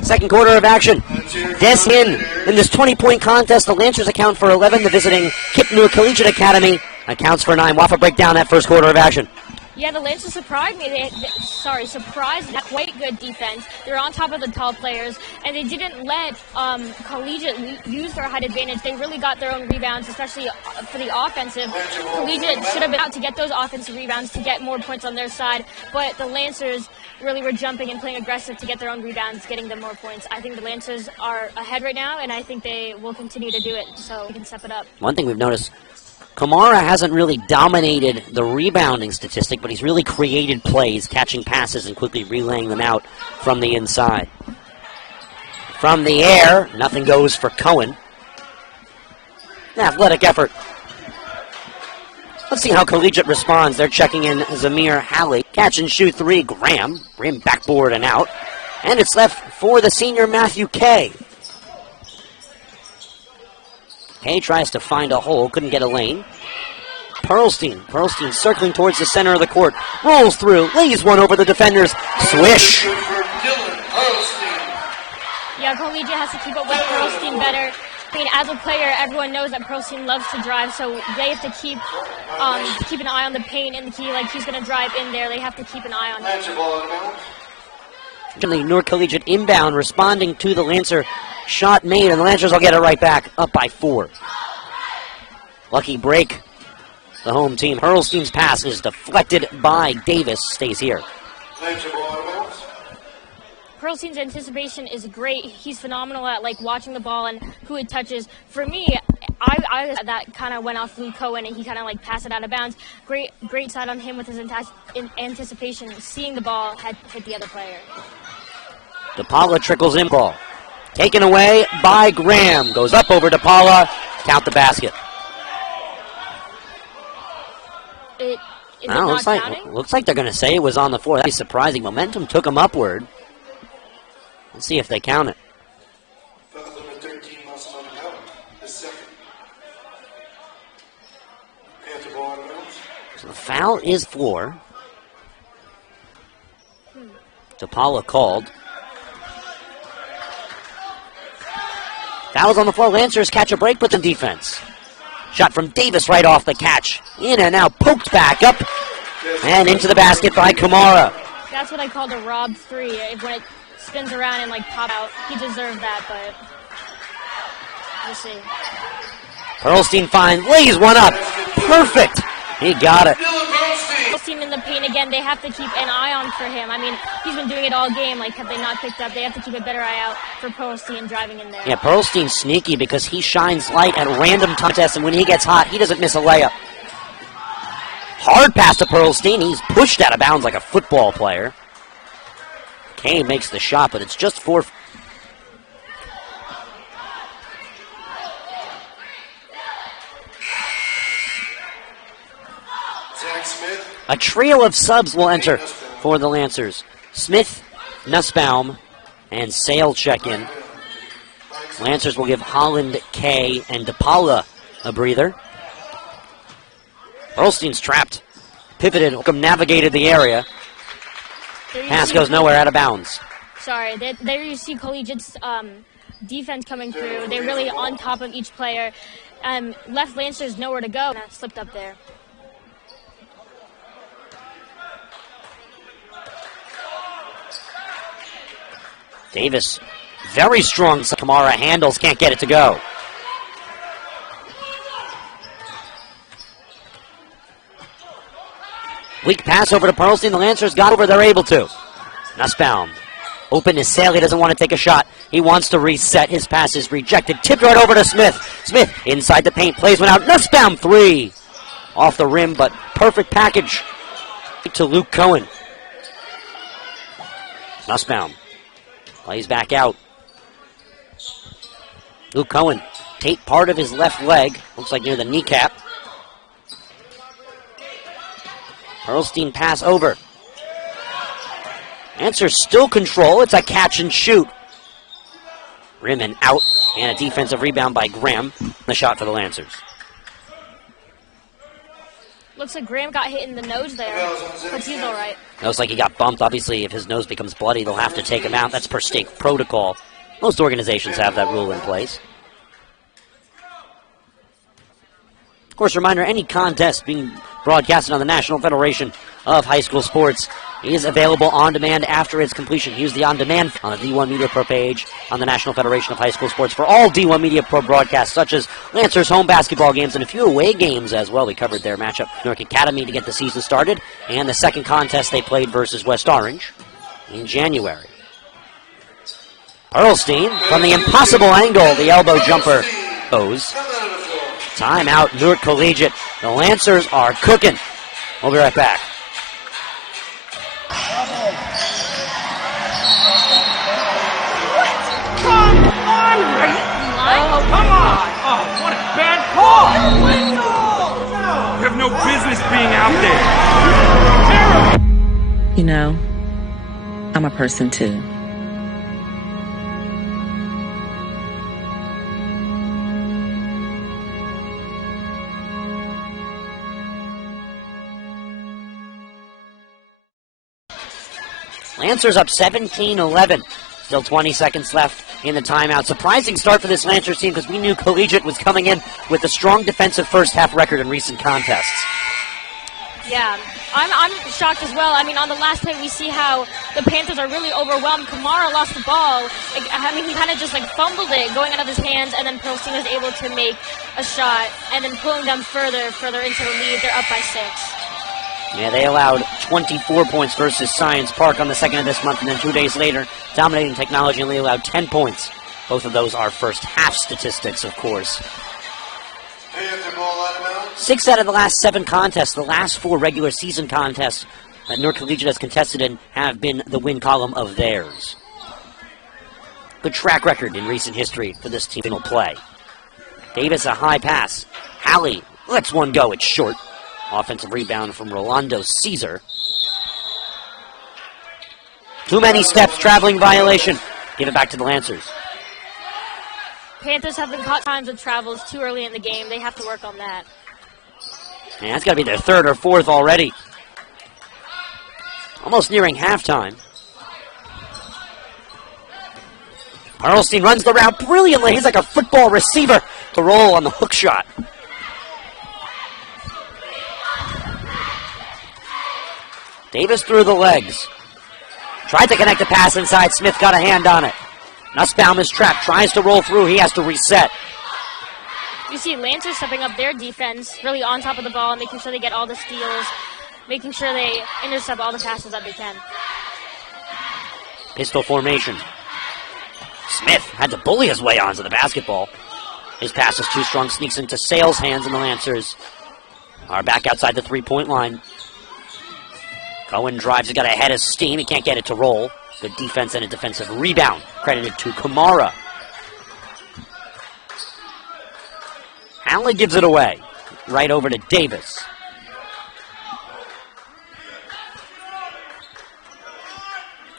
Second quarter of action. Des in this 20-point contest. The Lancers account for 11. The visiting Newark Collegiate Academy accounts for 9. Wafa break down that first quarter of action. Yeah, the Lancers surprised me. Surprised. They had quite good defense. They're on top of the tall players, and they didn't let Collegiate use their height advantage. They really got their own rebounds, especially for the offensive. Collegiate should have been out to get those offensive rebounds to get more points on their side, but the Lancers really were jumping and playing aggressive to get their own rebounds, getting them more points. I think the Lancers are ahead right now, and I think they will continue to do it, so we can step it up. One thing we've noticed, Kamara hasn't really dominated the rebounding statistic, but he's really created plays, catching passes and quickly relaying them out from the inside. From the air, nothing goes for Cohen. An athletic effort. Let's see how Collegiate responds. They're checking in Zamir Halley. Catch and shoot 3, Graham. Rim backboard and out. And it's left for the senior Matthew Kay. Kay tries to find a hole, couldn't get a lane. Pearlstein circling towards the center of the court. Rolls through, lays one over the defenders. Swish! Yeah, Collegiate has to keep up with Pearlstein better. I mean, as a player, everyone knows that Pearlstein loves to drive, so they have to keep an eye on the paint and the key. Like, he's going to drive in there. They have to keep an eye on him. The Newark Collegiate inbound responding to the Lancer shot made, and the Lancers will get it right back, up by 4. Lucky break, the home team. Hurlstein's pass is deflected by Davis, stays here. Pearlstein's anticipation is great. He's phenomenal at watching the ball and who it touches. For me, I that kind of went off Luke Cohen and he kind of passed it out of bounds. Great side on him with his anticipation, seeing the ball hit the other player. DePaula trickles in ball. Taken away by Graham. Goes up over DePaula. Count the basket. Looks like they're going to say it was on the floor. That'd be surprising. Momentum took them upward. Let's see if they count it. So the foul is floor. DePaula called. Foul's on the floor. Lancers catch a break, but the defense. Shot from Davis right off the catch. In and out, poked back up. And into the basket by Kamara. That's what I called a rob 3. When it spins around and pop out. He deserved that, but we'll see. Pearlstein finds, lays one up. Perfect. He got it. Pearlstein in the paint again. They have to keep an eye on for him. I mean, he's been doing it all game. Have they not picked up? They have to keep a better eye out for Pearlstein driving in there. Yeah, Pearlstein's sneaky because he shines light at random contests, and when he gets hot, he doesn't miss a layup. Hard pass to Pearlstein. He's pushed out of bounds like a football player. Kane makes the shot, but it's just 4. A trio of subs will enter for the Lancers. Smith, Nussbaum, and Sale check in. Lancers will give Holland, Kay, and DePaula a breather. Pearlstein's trapped. Pivoted, navigated the area. Pass goes nowhere, out of bounds. Sorry, there you see Collegiate's defense coming through. They're really on top of each player. Left Lancers nowhere to go. Slipped up there. Davis, very strong. Kamara handles, can't get it to go. Weak pass over to Pearlstein. The Lancers got over. They're able to. Nussbaum. Open is Sale. He doesn't want to take a shot. He wants to reset. His pass is rejected. Tipped right over to Smith. Smith inside the paint. Plays one out. Nussbaum 3. Off the rim, but perfect package to Luke Cohen. Nussbaum plays back out. Luke Cohen. Tape part of his left leg. Looks like near the kneecap. Pearlstein pass over. Lancers still control. It's a catch and shoot. Rim and out. And a defensive rebound by Graham. The shot for the Lancers. looks like Graham got hit in the nose there, but he's all right. Looks like he got bumped. Obviously, if his nose becomes bloody, they'll have to take him out. That's per state protocol. Most organizations have that rule in place. Of course, reminder, any contest being broadcasted on the National Federation of High School Sports is available on demand after its completion. Use the On Demand on the D1 Media Pro page on the National Federation of High School Sports for all D1 Media Pro broadcasts, such as Lancers home basketball games and a few away games as well. We covered their matchup, Newark Academy, to get the season started, and the second contest they played versus West Orange in January. Pearlstein from the impossible angle, the elbow jumper goes. Timeout, Newark Collegiate. The Lancers are cooking. We'll be right back. Come on, come on! Oh, what a bad call! You have no business being out there. You know, I'm a person too. Lancers up 17-11. Still 20 seconds left in the timeout. Surprising start for this Lancers team because we knew Collegiate was coming in with a strong defensive first-half record in recent contests. Yeah, I'm shocked as well. I mean, on the last play, we see how the Panthers are really overwhelmed. Kamara lost the ball. I mean, he kind of just fumbled it, going out of his hands, and then Pearlstein was able to make a shot, and then pulling them further into the lead. They're up by 6. Yeah, they allowed 24 points versus Science Park on the 2nd of this month, and then 2 days later, Dominating Technology only allowed 10 points. Both of those are first-half statistics, of course. 6 out of the last 7 contests, the last 4 regular season contests that Newark Collegiate has contested in, have been the win column of theirs. Good track record in recent history for this team will play. Davis, a high pass. Halley lets one go. It's short. Offensive rebound from Rolando Caesar. Too many steps, traveling violation. Give it back to the Lancers. Panthers have been caught times with travels too early in the game. They have to work on that. And that's got to be their 3rd or 4th already. Almost nearing halftime. Pearlstein runs the route brilliantly. He's like a football receiver to roll on the hook shot. Davis through the legs. Tried to connect the pass inside. Smith got a hand on it. Nussbaum is trapped. Tries to roll through. He has to reset. You see Lancers stepping up their defense, really on top of the ball, making sure they get all the steals, making sure they intercept all the passes that they can. Pistol formation. Smith had to bully his way onto the basketball. His pass is too strong. Sneaks into Sale's hands, and the Lancers are back outside the three-point line. Cohen drives. He's got a head of steam. He can't get it to roll. Good defense and a defensive rebound. Credited to Kamara. Halley gives it away. Right over to Davis.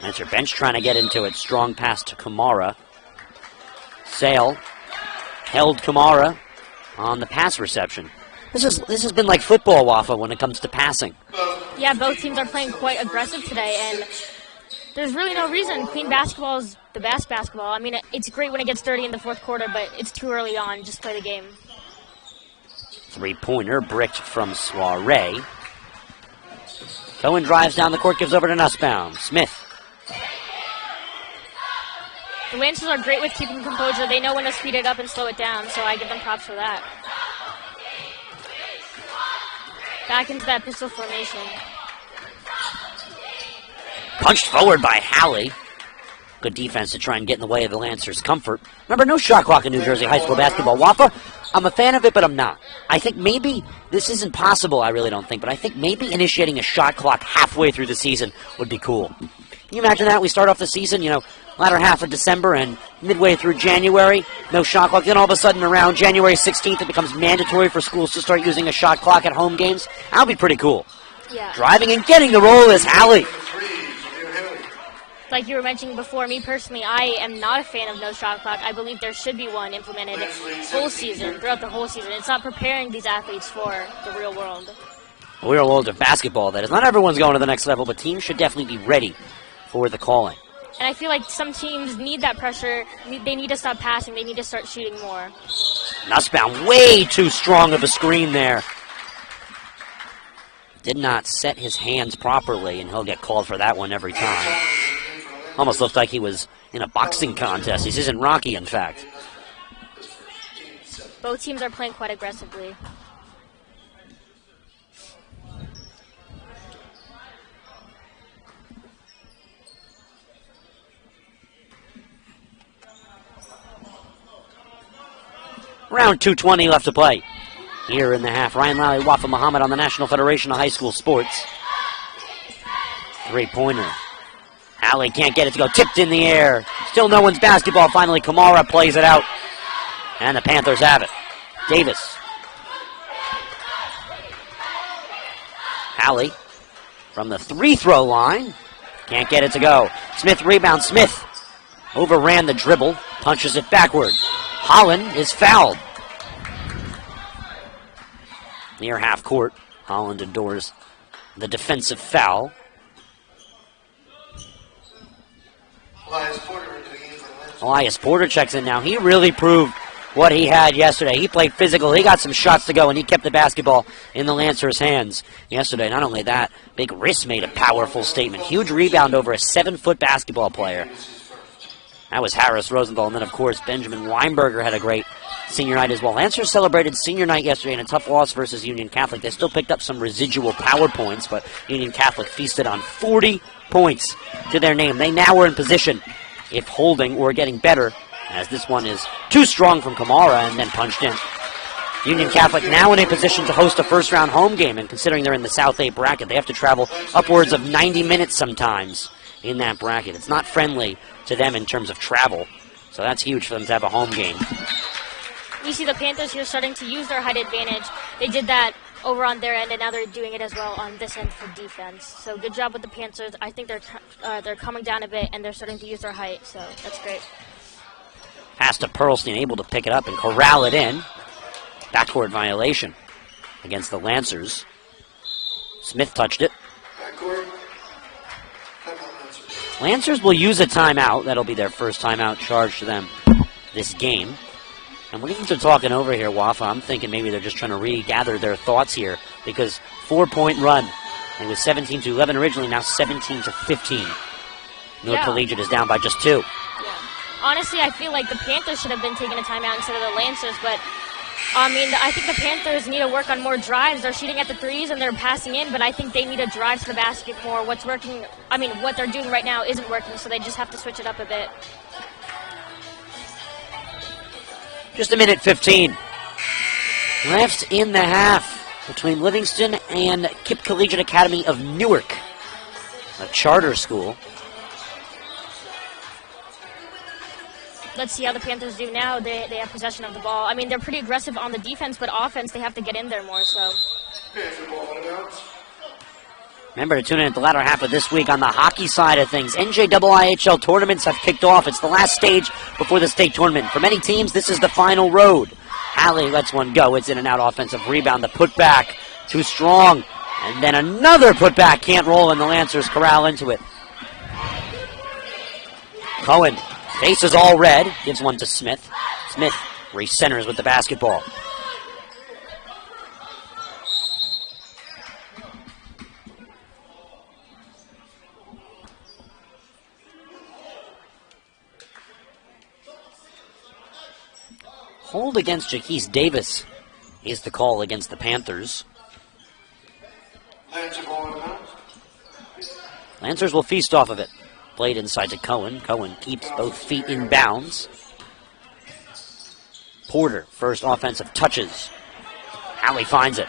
Lancer bench trying to get into it. Strong pass to Kamara. Sale held Kamara on the pass reception. This has been like football, Wafa, when it comes to passing. Yeah, both teams are playing quite aggressive today, and there's really no reason. Queen basketball is the best basketball. I mean, it's great when it gets dirty in the 4th quarter, but it's too early on. Just play the game. Three-pointer bricked from Soiree. Cohen drives down the court, gives over to Nussbaum. Smith. The Lancers are great with keeping composure. They know when to speed it up and slow it down, so I give them props for that. Back into that pistol formation. Punched forward by Halley. Good defense to try and get in the way of the Lancers' comfort. Remember, no shot clock in New Jersey high school basketball. Wafa, I'm a fan of it, but I'm not. I think maybe this isn't possible, I really don't think, but I think maybe initiating a shot clock halfway through the season would be cool. Can you imagine that? We start off the season, latter half of December and midway through January, no shot clock. Then all of a sudden around January 16th, it becomes mandatory for schools to start using a shot clock at home games. That would be pretty cool. Yeah. Driving and getting the roll is Halley. Like you were mentioning before, me personally, I am not a fan of no shot clock. I believe there should be one implemented full season, throughout the whole season. It's not preparing these athletes for the real world. We're all older basketball, that is. Not everyone's going to the next level, but teams should definitely be ready for the calling. And I feel like some teams need that pressure. They need to stop passing. They need to start shooting more. Nussbaum, way too strong of a screen there. Did not set his hands properly, and he'll get called for that one every time. Almost looked like he was in a boxing contest. This isn't Rocky, in fact. Both teams are playing quite aggressively. Round 2:20 left to play. Here in the half, Ryan Lally, Wafa Muhammad on the National Federation of High School Sports. Three-pointer. Alley can't get it to go. Tipped in the air. Still no one's basketball. Finally, Kamara plays it out. And the Panthers have it. Davis. Alley from the free-throw line. Can't get it to go. Smith rebounds. Smith overran the dribble. Punches it backward. Holland is fouled. Near half court, Holland endures the defensive foul. Elias Porter checks in now. He really proved what he had yesterday. He played physical. He got some shots to go, and he kept the basketball in the Lancers' hands yesterday. Not only that, Big Riss made a powerful statement. Huge rebound over a 7-foot basketball player. That was Harris Rosenthal. And then, of course, Benjamin Weinberger had a great senior night as well. Lancers celebrated senior night yesterday in a tough loss versus Union Catholic. They still picked up some residual power points, but Union Catholic feasted on 40 points to their name. They now are in position, if holding or getting better, as this one is too strong from Kamara and then punched in. Union Catholic now in a position to host a first-round home game, and considering they're in the South 8 bracket, they have to travel upwards of 90 minutes sometimes in that bracket. It's not friendly to them in terms of travel, so that's huge for them to have a home game. You see the Panthers here starting to use their height advantage. They did that over on their end, and now they're doing it as well on this end for defense. So good job with the Panthers. I think they're coming down a bit, and they're starting to use their height, so that's great. Pass to Pearlstein, able to pick it up and corral it in. Backcourt violation against the Lancers. Smith touched it. Lancers will use a timeout. That'll be their first timeout charged to them this game. And when they're talking over here, Wafa, I'm thinking maybe they're just trying to regather their thoughts here, because 4-point run. It was 17-11 originally, now 17-15. Newark Collegiate is down by just 2. Yeah. Honestly, I feel like the Panthers should have been taking a timeout instead of the Lancers, but I mean, I think the Panthers need to work on more drives. They're shooting at the threes and they're passing in, but I think they need to drive to the basket more. What they're doing right now isn't working, so they just have to switch it up a bit. Just a minute 15 left in the half between Livingston and Kip Collegiate Academy of Newark, a charter school. Let's see how the Panthers do now. They have possession of the ball. I mean, they're pretty aggressive on the defense, but offense, they have to get in there more, so. Remember to tune in at the latter half of this week on the hockey side of things. NJIIHL tournaments have kicked off. It's the last stage before the state tournament. For many teams, this is the final road. Alley lets one go. It's in and out offensive rebound. The putback, too strong. And then another putback, can't roll, and the Lancers corral into it. Cohen, face is all red, gives one to Smith. Smith re-centers with the basketball. Hold against Jaquise Davis is the call against the Panthers. Lancers will feast off of it. Played inside to Cohen. Cohen keeps both feet in bounds. Porter, first offensive touches. Alley finds it.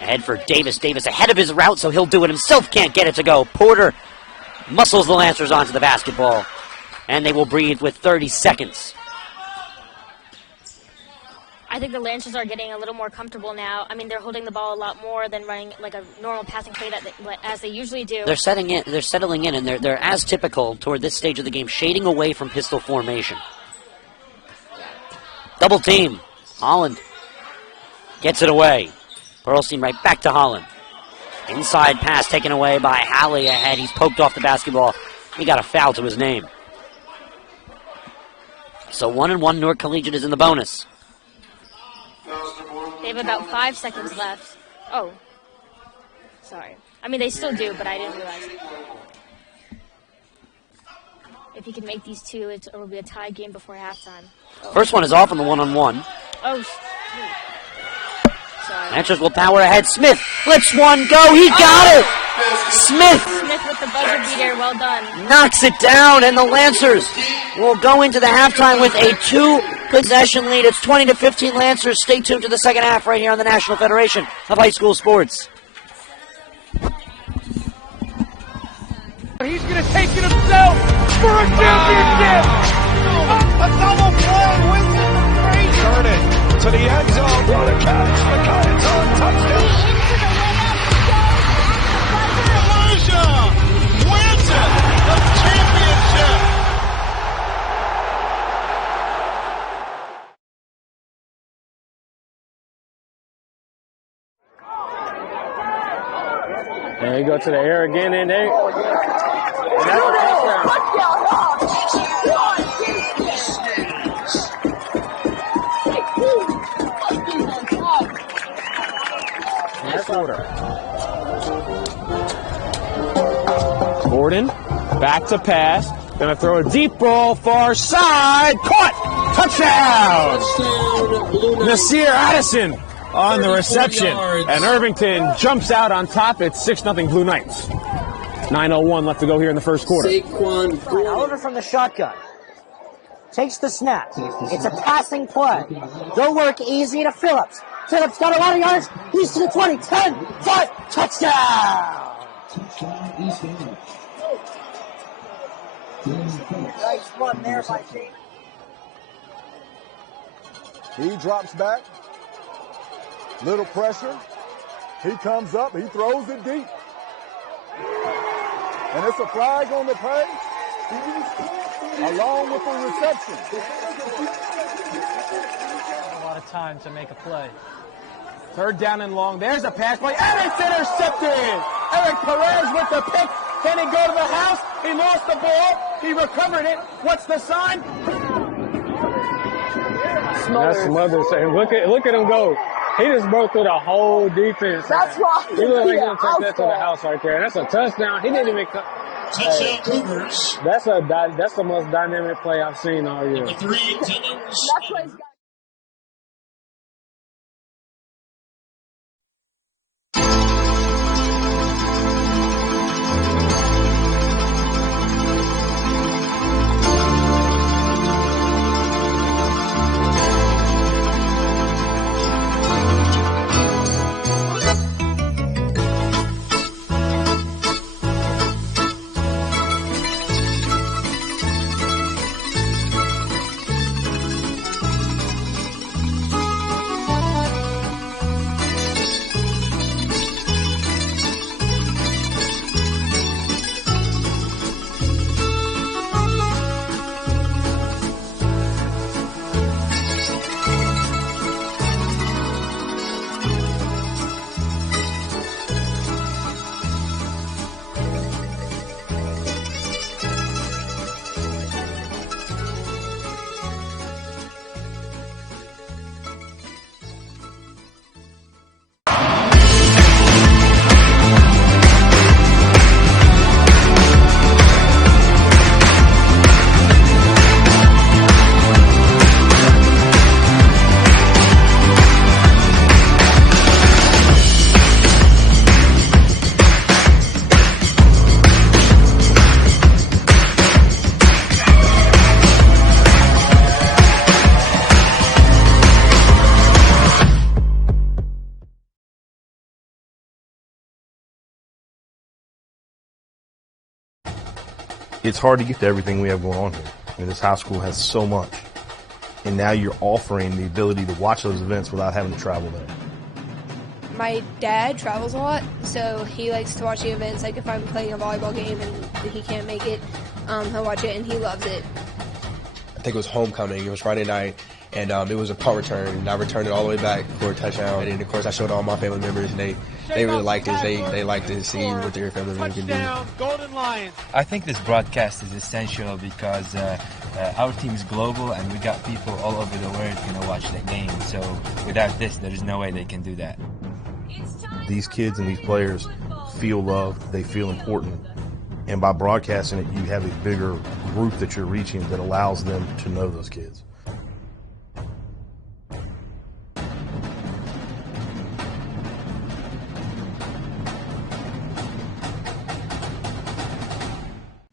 Ahead for Davis. Davis ahead of his route, so he'll do it himself. Can't get it to go. Porter muscles the Lancers onto the basketball, and they will breathe with 30 seconds. I think the Lancers are getting a little more comfortable now. I mean, they're holding the ball a lot more than running like a normal passing play as they usually do. They're settling in, and they're as typical toward this stage of the game, shading away from pistol formation. Double team. Holland gets it away. Pearlstein right back to Holland. Inside pass taken away by Halley ahead. He's poked off the basketball. He got a foul to his name. So 1-1, Newark Collegiate is in the bonus. They have about 5 seconds left. Oh. Sorry. I mean, they still do, but I didn't realize. If he can make these two, it will be a tie game before halftime. Oh. First one is off on the one-on-one. Oh, sorry. Lancers will power ahead. Smith lets one go. He got it! Smith with the buzzer beater. Well done. Knocks it down, and the Lancers will go into the halftime with a 2-possession lead. It's 20-15 Lancers. Stay tuned to the second half right here on the National Federation of High School Sports. He's going to take it himself for a championship. A double play. Winston McCray turn it to the end zone. What a catch. McCay's on touchdown. Wins it. The championship. And you go to the air again, and there. And that's a touchdown. That's order. Gordon, back to pass. Gonna throw a deep ball, far side. Caught! Touchdown! Nasir Addison on the reception. And Irvington jumps out on top. It's 6-0 Blue Knights. 9:01 left to go here in the first quarter. Oliver from the shotgun. Takes the snap. It's a passing play. Go work easy to Phillips. Phillips got a lot of yards. He's to the 20. 10, 5, touchdown! Nice run there by Shane. He drops back. Little pressure. He comes up. He throws it deep. And it's a flag on the play, along with the reception. A lot of time to make a play. Third down and long. There's a pass play, and it's intercepted. Eric Perez with the pick. Can he go to the house? He lost the ball. He recovered it. What's the sign? That's Smothers saying, look at him go. He just broke through the whole defense. That's right. He looked like he's going to take that to the house right there. That's a touchdown. He didn't even cut. Touchdown Cougars. That's the most dynamic play I've seen all year. Number 3, Timmons. That's what he's got. It's hard to get to everything we have going on here. I mean, this high school has so much. And now you're offering the ability to watch those events without having to travel there. My dad travels a lot, so he likes to watch the events. Like if I'm playing a volleyball game and he can't make it, he'll watch it and he loves it. I think it was homecoming. It was Friday night, and it was a punt return. And I returned it all the way back for a touchdown. And of course, I showed all my family members, and they really like this. They like to see what their fellow can do. Touchdown, Golden Lions. I think this broadcast is essential because our team is global and we got people all over the world watch the game. So without this, there is no way they can do that. These kids and these players feel loved, they feel important, and by broadcasting it, you have a bigger group that you're reaching that allows them to know those kids.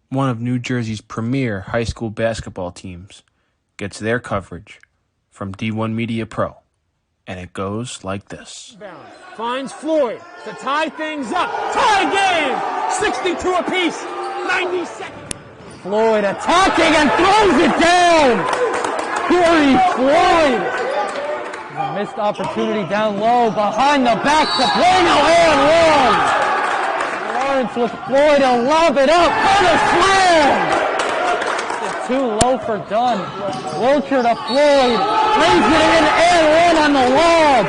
One of New Jersey's premier high school basketball teams gets their coverage from D1 Media Pro, and it goes like this. Finds Floyd to tie things up. Tie game! 62 apiece. 90 seconds. Floyd attacking and throws it down. Corey Floyd. A missed opportunity down low behind the back to Bueno and one. Lawrence with Floyd to lob it up for the slam. It's too low for Dunn. Wilcher to Floyd. Lays it in and one on the lob.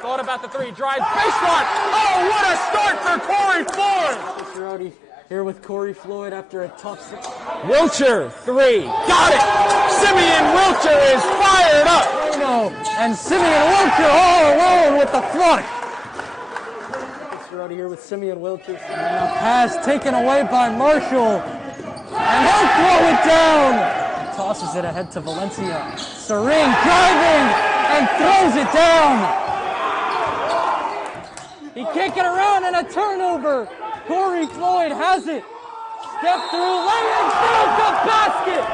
Thought about the three. Drives baseline. Oh, what a start for Corey Floyd. Here with Corey Floyd after a tough. Wilcher, three. Got it. Simeon Wilcher is fired up. And Simeon Wilcher all alone with the flush. Here with Simeon Wilcher. And a pass taken away by Marshall. And he'll throw it down. Tosses it ahead to Valencia. Serene driving and throws it down. He can't get around and a turnover. Corey Floyd has it. Step through lane and fills the basket.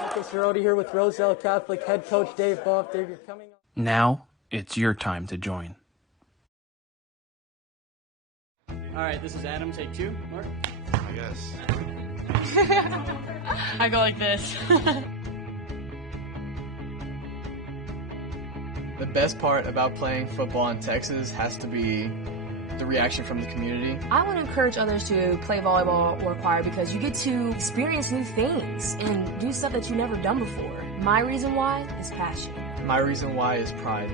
Marcus Cerroti here with Roselle Catholic head coach Dave Boff. Dave, you're coming up. Now it's your time to join. All right, this is Adam. Take two. Mark? I guess. I go like this. The best part about playing football in Texas has to be the reaction from the community. I want to encourage others to play volleyball or choir because you get to experience new things and do stuff that you've never done before. My reason why is passion. My reason why is pride.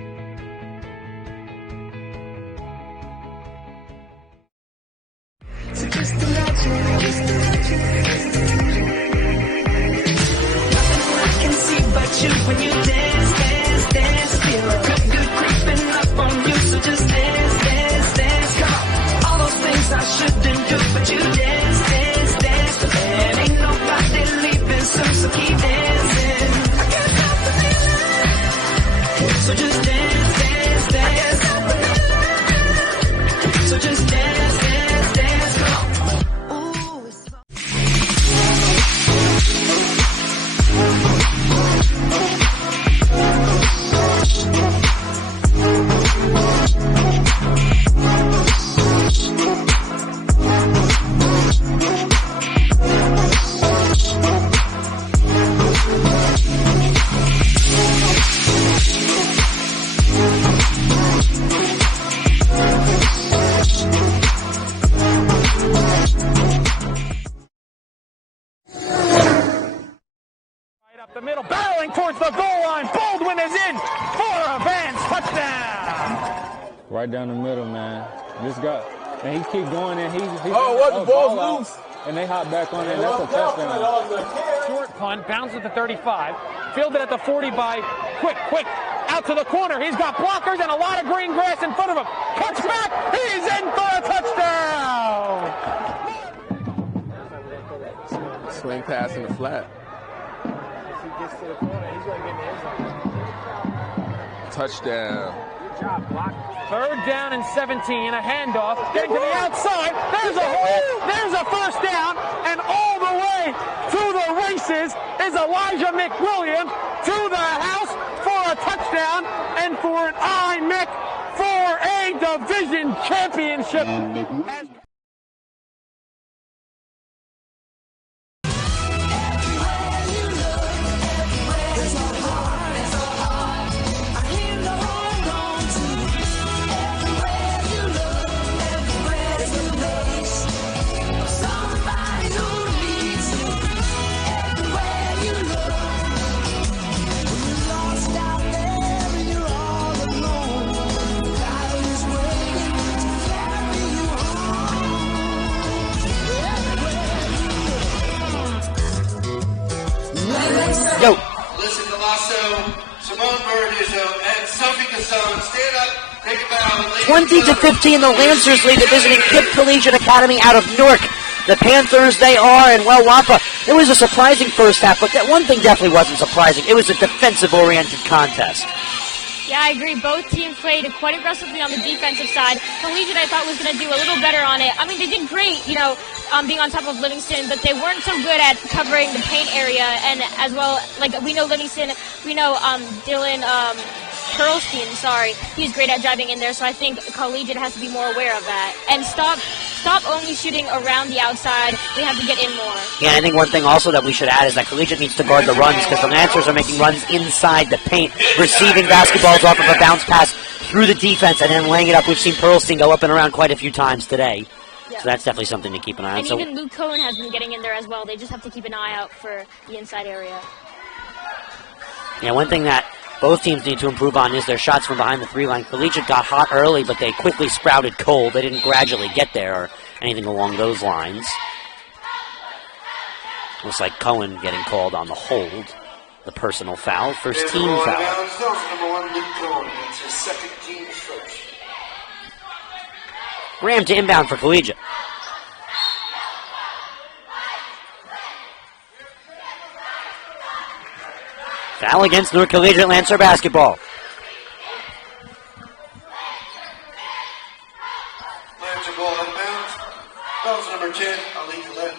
So just imagine, nothing I can see but you when you dance, dance, dance. Feel a good creeping up on you, so just dance, dance, dance. Come on, all those things I shouldn't do, but you dance, dance, dance. And ain't nobody leaving soon, so keep dancing. I can't stop the feeling, so just dance, dance, dance. I can't stop the feeling, so just dance, dance, dance. Come on. The middle, barreling towards the goal line. Baldwin is in for a Vance touchdown. Right down the middle, man. This guy, and he keep going, and he the ball's loose. And they hop back on it, and that's a touchdown. Short punt, bounds at the 35. Fielded at the 40 by Quick. Out to the corner. He's got blockers and a lot of green grass in front of him. Cuts back. He's in for a touchdown. Swing pass in the flat. Gets to the corner, he's going to get in the end zone. Touchdown. Good job, block. Third down and 17, a handoff, getting to the outside. There's a first down, and all the way to the races is Elijah McWilliams to the house for a touchdown and for an IMIC for a division championship. Out there on. Stand up. Take a bow. 20-15, the Lancers lead the visiting Pitt Collegiate Academy out of Newark. The Panthers, they are, and well, Wampa, it was a surprising first half, but that one thing definitely wasn't surprising. It was a defensive-oriented contest. Yeah, I agree. Both teams played quite aggressively on the defensive side. Collegiate, I thought, was going to do a little better on it. I mean, they did great, being on top of Livingston, but they weren't so good at covering the paint area. And as well, like, we know Livingston, we know Dylan Pearlstein, he's great at driving in there, so I think Collegiate has to be more aware of that. And stop only shooting around the outside. We have to get in more. Yeah, I think one thing also that we should add is that Collegiate needs to guard the runs, because the Lancers are making runs inside the paint, receiving basketballs off of a bounce pass through the defense and then laying it up. We've seen Pearlstein go up and around quite a few times today. Yeah. So that's definitely something to keep an eye on. And even Luke Cohen has been getting in there as well. They just have to keep an eye out for the inside area. Yeah, one thing that both teams need to improve on is their shots from behind the three-line. Collegiate got hot early, but they quickly sprouted cold. They didn't gradually get there or anything along those lines. Looks like Cohen getting called on the hold. The personal foul, first team foul. Graham to inbound for Collegiate. Foul against Newark Collegiate Lancer basketball. Lancer ball inbounds. Fouls number 10, Ali Khaled.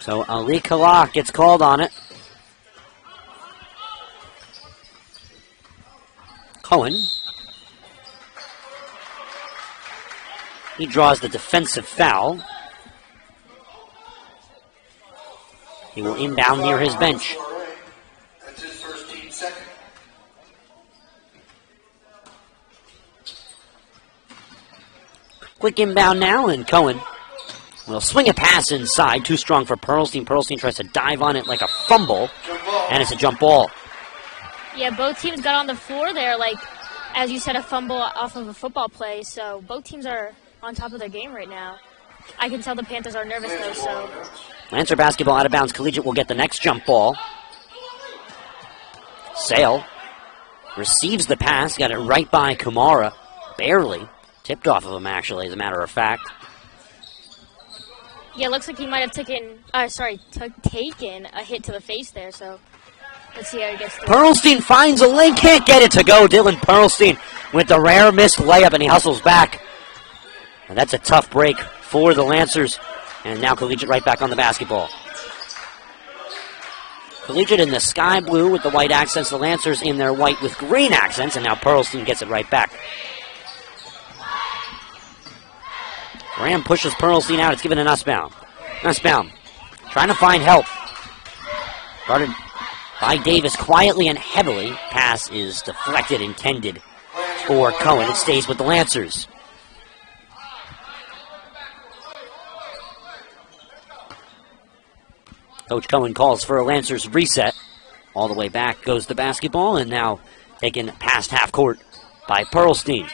So Ali Khaled gets called on it. Cohen. He draws the defensive foul. He will inbound near his bench. That's his first team second. Quick inbound now, and Cohen will swing a pass inside. Too strong for Pearlstein. Pearlstein tries to dive on it like a fumble, and it's a jump ball. Yeah, both teams got on the floor there, like, as you said, a fumble off of a football play. So both teams are on top of their game right now. I can tell the Panthers are nervous, though, so... Lancer basketball out of bounds. Collegiate will get the next jump ball. Sale receives the pass. Got it right by Kumara. Barely. Tipped off of him, actually, as a matter of fact. Yeah, looks like he might have taken a hit to the face there, so let's see how he gets through. Pearlstein finds a lane. Can't get it to go. Dylan Pearlstein with the rare missed layup, and he hustles back. And that's a tough break for the Lancers. And now Collegiate right back on the basketball. Collegiate in the sky blue with the white accents. The Lancers in their white with green accents. And now Pearlstein gets it right back. Graham pushes Pearlstein out. It's given to Nussbaum. Nussbaum trying to find help. Guarded by Davis quietly and heavily. Pass is deflected, intended for Cohen. It stays with the Lancers. Coach Cohen calls for a Lancers reset. All the way back goes the basketball, and now taken past half court by Pearlstein.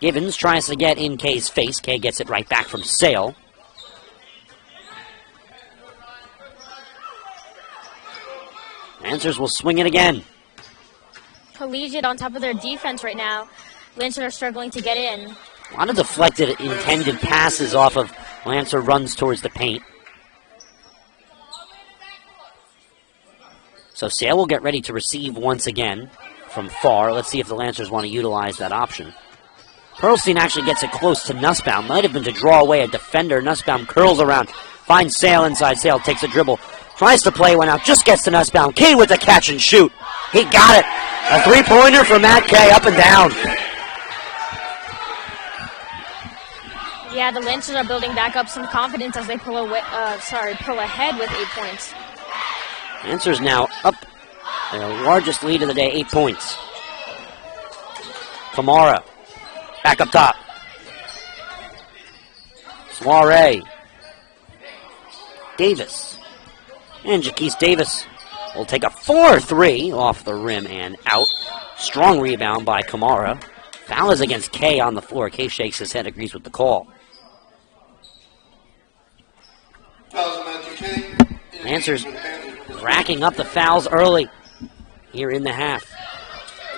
Givens tries to get in Kay's face. Kay gets it right back from Sale. Lancers will swing it again. Collegiate on top of their defense right now. Lancers are struggling to get in. A lot of deflected intended passes off of Lancer runs towards the paint. So Sale will get ready to receive once again from far. Let's see if the Lancers want to utilize that option. Pearlstein actually gets it close to Nussbaum. Might have been to draw away a defender. Nussbaum curls around, finds Sale inside. Sale takes a dribble, tries to play one out, just gets to Nussbaum. Kay with the catch and shoot. He got it. A three-pointer for Matt Kay, up and down. Yeah, the Lancers are building back up some confidence as they pull ahead with 8 points. Lancers now up. Their largest lead of the day, 8 points. Kamara, back up top. Soiree. Davis. And Jaquise Davis will take a 4-3 off the rim and out. Strong rebound by Kamara. Foul is against Kay on the floor. Kay shakes his head, agrees with the call. Lancers racking up the fouls early here in the half.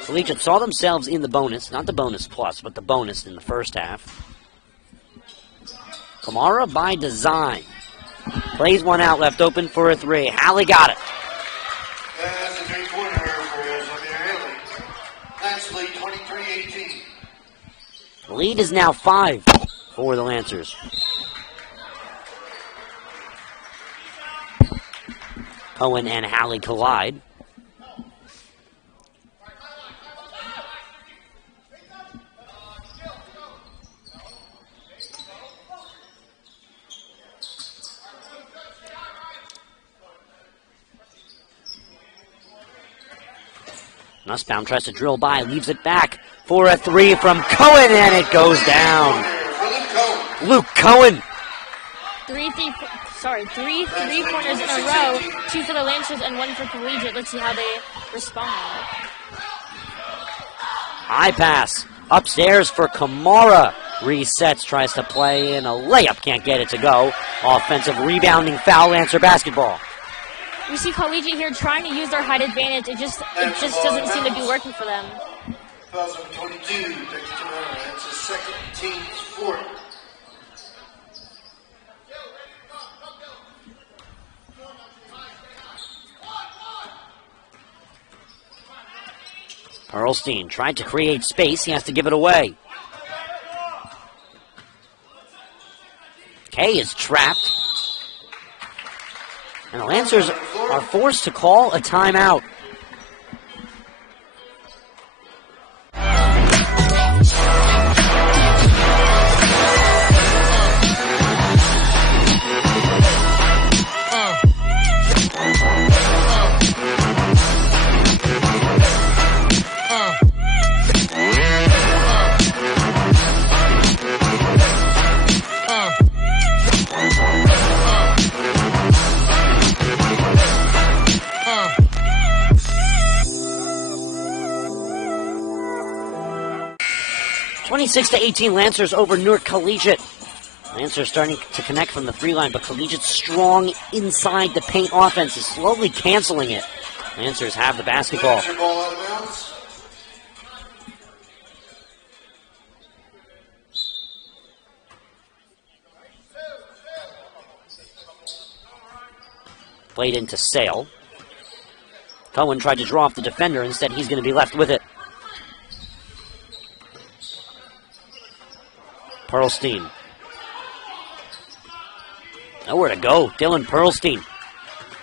Collegiate saw themselves in the bonus, not the bonus plus, but the bonus in the first half. Kamara by design. Plays one out, left open for a three. Halley got it. That's a three-pointer for Haley. Lance lead 23-18. The lead is now 5 for the Lancers. Cohen and Halley collide. Nussbaum tries to drill by, leaves it back for a three from Cohen, and it goes down. Luke Cohen. Three three-pointers in a row, 2 for the Lancers and 1 for Collegiate. Let's see how they respond. High pass upstairs for Kamara. Resets, tries to play in a layup, can't get it to go. Offensive rebounding foul, Lancer basketball. We see Collegiate here trying to use their height advantage. It just doesn't seem to be working for them. Fouls number 22, takes Kamara. That's his second, team's fourth. Perlstein tried to create space. He has to give it away. Kay is trapped. And the Lancers are forced to call a timeout. Six to 18, Lancers over Newark Collegiate. Lancers starting to connect from the three line, but Collegiate's strong inside the paint offense is slowly canceling it. Lancers have the basketball. Played into Sale. Cohen tried to draw off the defender. Instead, he's going to be left with it. Perlstein. Nowhere to go. Dylan Perlstein.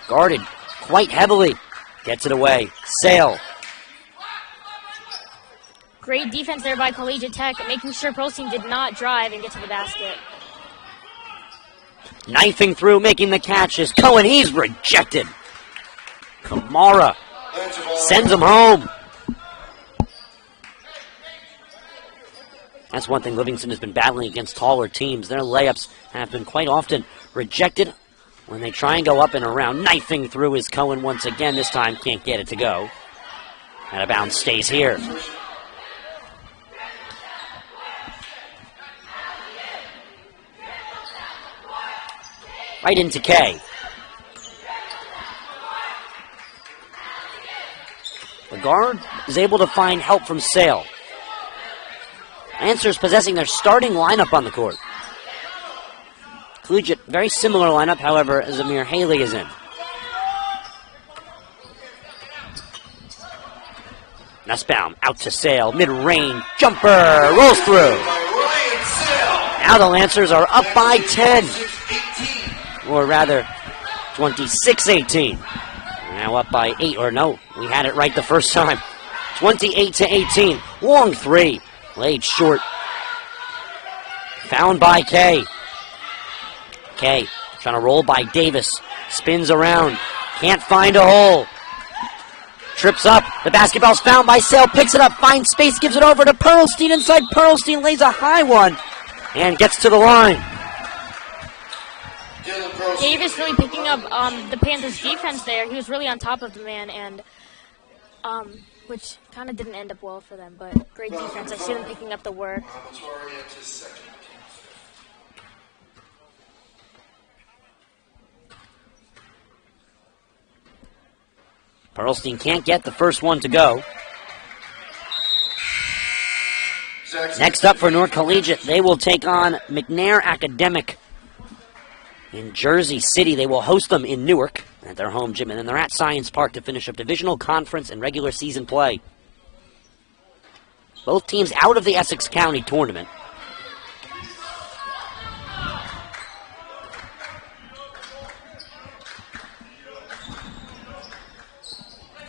Guarded quite heavily. Gets it away. Sale. Great defense there by Collegiate Tech, making sure Perlstein did not drive and get to the basket. Knifing through, making the catch is Cohen. He's rejected. Kamara sends him home. That's one thing Livingston has been battling against taller teams. Their layups have been quite often rejected when they try and go up and around. Knifing through is Cohen once again. This time can't get it to go. Out of bounds, stays here. Right into Kay. The guard is able to find help from Sale. Lancers possessing their starting lineup on the court. Collegiate, very similar lineup, however, as Amir Haley is in. Nussbaum out to Sale, mid-range, jumper, rolls through. Now the Lancers are up by 10. Or rather, 26-18. Now up by 8, or no, we had it right the first time. 28-18, long three. Laid short. Found by Kay. Kay trying to roll by Davis. Spins around. Can't find a hole. Trips up. The basketball's found by Sale. Picks it up. Finds space. Gives it over to Perlstein. Inside Perlstein lays a high one. And gets to the line. Davis really picking up the Panthers' defense there. He was really on top of the man, and which kind of didn't end up well for them, but great defense. I see them picking up the work. Pearlstein can't get the first one to go. Next up for Newark Collegiate, they will take on McNair Academic in Jersey City. They will host them in Newark at their home gym, and then they're at Science Park to finish up divisional, conference, and regular season play. Both teams out of the Essex County tournament.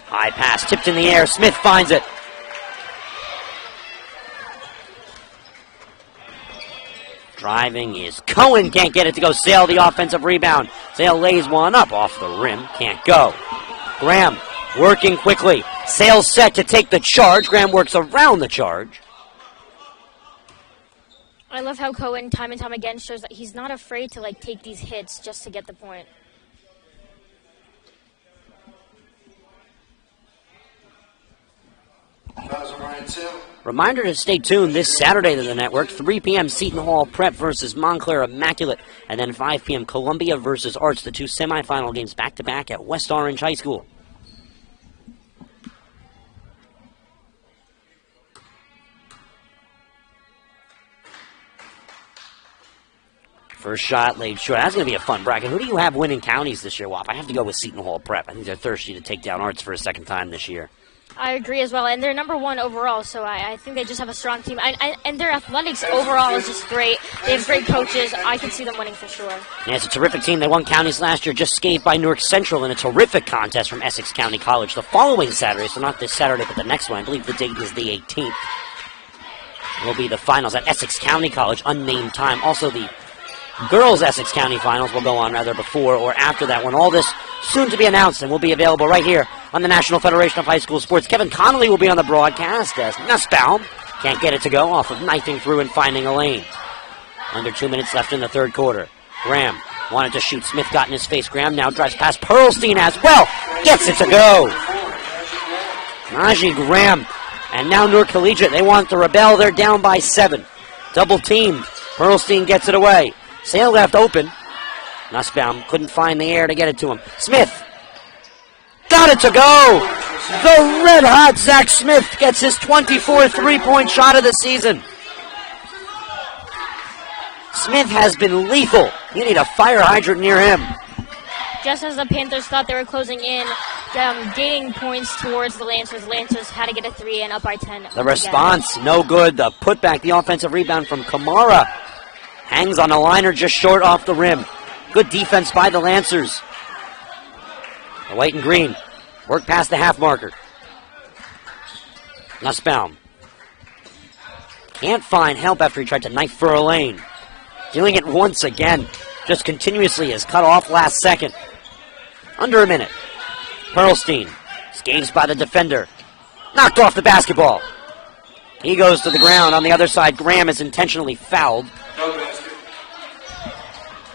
High pass, tipped in the air. Smith finds it. Driving is Cohen, can't get it to go. Sale the offensive rebound. Sale lays one up off the rim, can't go. Graham working quickly. Sale set to take the charge. Graham works around the charge. I love how Cohen, time and time again, shows that he's not afraid to take these hits just to get the point. Reminder to stay tuned this Saturday to the network. 3 p.m. Seton Hall Prep versus Montclair Immaculate. And then 5 p.m. Columbia versus Arts, the two semifinal games back-to-back at West Orange High School. First shot laid short. That's going to be a fun bracket. Who do you have winning counties this year, Wap? I have to go with Seton Hall Prep. I think they're thirsty to take down Arts for a second time this year. I agree as well, and they're number one overall, so I think they just have a strong team. And their athletics overall is just great. They have great coaches. I can see them winning for sure. Yeah, it's a terrific team. They won counties last year, just scathed by Newark Central in a terrific contest from Essex County College. The following Saturday, so not this Saturday, but the next one, I believe the date is the 18th, will be the finals at Essex County College, unnamed time. Also, the girls' Essex County finals will go on rather before or after that one. All this soon to be announced and will be available right here on the National Federation of High School Sports. Kevin Connolly will be on the broadcast as Nussbaum can't get it to go off of knifing through and finding a lane. Under 2 minutes left in the third quarter. Graham wanted to shoot. Smith got in his face. Graham now drives past Pearlstein as well. Gets it to go. Najee Graham. And now Newark Collegiate. They want to rebel. They're down by 7. Double teamed. Pearlstein gets it away. Sale left open. Nussbaum couldn't find the air to get it to him. Smith got it to go. The red-hot Zach Smith gets his 24th three-point shot of the season. Smith has been lethal. You need a fire hydrant near him. Just as the Panthers thought they were closing in, gaining points towards the Lancers. Lancers had to get a 3 and up by 10. The response, no good. The putback, the offensive rebound from Kamara. Hangs on a liner just short off the rim. Good defense by the Lancers. The white and green work past the half marker. Nussbaum can't find help after he tried to knife for a lane. Doing it once again. Just continuously is cut off last second. Under a minute. Pearlstein skates by the defender. Knocked off the basketball. He goes to the ground. On the other side, Graham is intentionally fouled.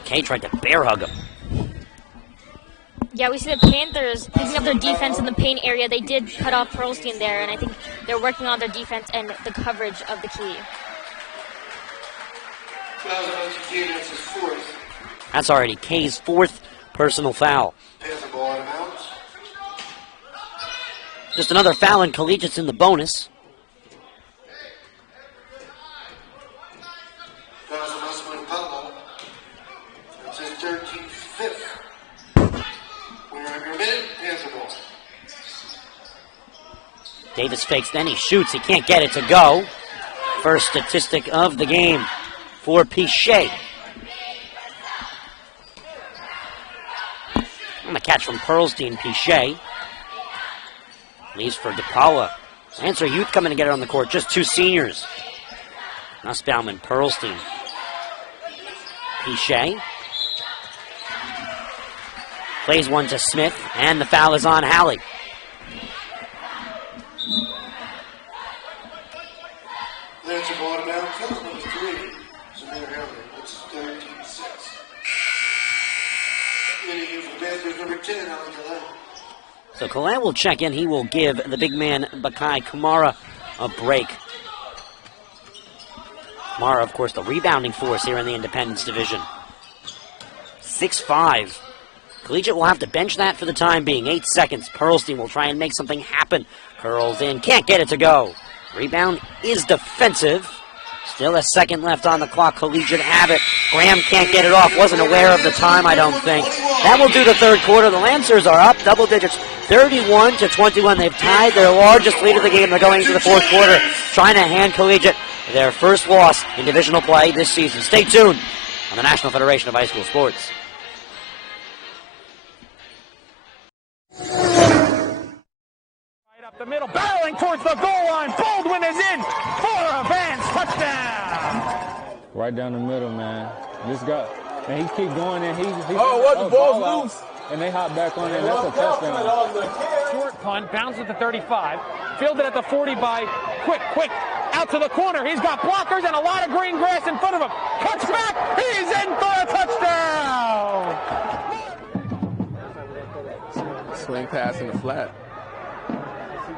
Kay tried to bear hug him. Yeah, we see the Panthers picking up their defense in the paint area. They did cut off Pearlstein there, and I think they're working on their defense and the coverage of the key. That's already Kay's 4th personal foul. Just another foul, and Collegiate's in the bonus. Davis fakes, then he shoots. He can't get it to go. First statistic of the game for Pichet. On the catch from Pearlstein, Pichet. Leaves for DePaula. Lancer Youth coming to get it on the court. Just 2 seniors. Nussbaum and Pearlstein. Pichet. Plays one to Smith, and the foul is on Halley. There's a ball down. Kills number 3. Samir Hamlin. That's 13-6. Getting you for Panthers number 10, Alan Collette. So Collette will check in. He will give the big man, Bakai Kamara, a break. Kamara, of course, the rebounding force here in the Independence Division. 6'5". Collegiate will have to bench that for the time being. 8 seconds. Pearlstein will try and make something happen. Curls in. Can't get it to go. Rebound is defensive. Still a second left on the clock. Collegiate have it. Graham can't get it off. Wasn't aware of the time, I don't think. That will do the third quarter. The Lancers are up double digits, 31-21. They've tied their largest lead of the game. They're going into the fourth quarter, trying to hand Collegiate their first loss in divisional play this season. Stay tuned on the National Federation of High School Sports. The middle, barreling towards the goal line. Baldwin is in for a Vance touchdown. Right down the middle, man. This guy, and he keep going, and he the ball loose. And they hop back on it, and that's a touchdown. Short punt, bounces at the 35. Fielded at the 40 by Quick, out to the corner. He's got blockers and a lot of green grass in front of him. Cuts back, he's in for a touchdown. Swing pass in the flat.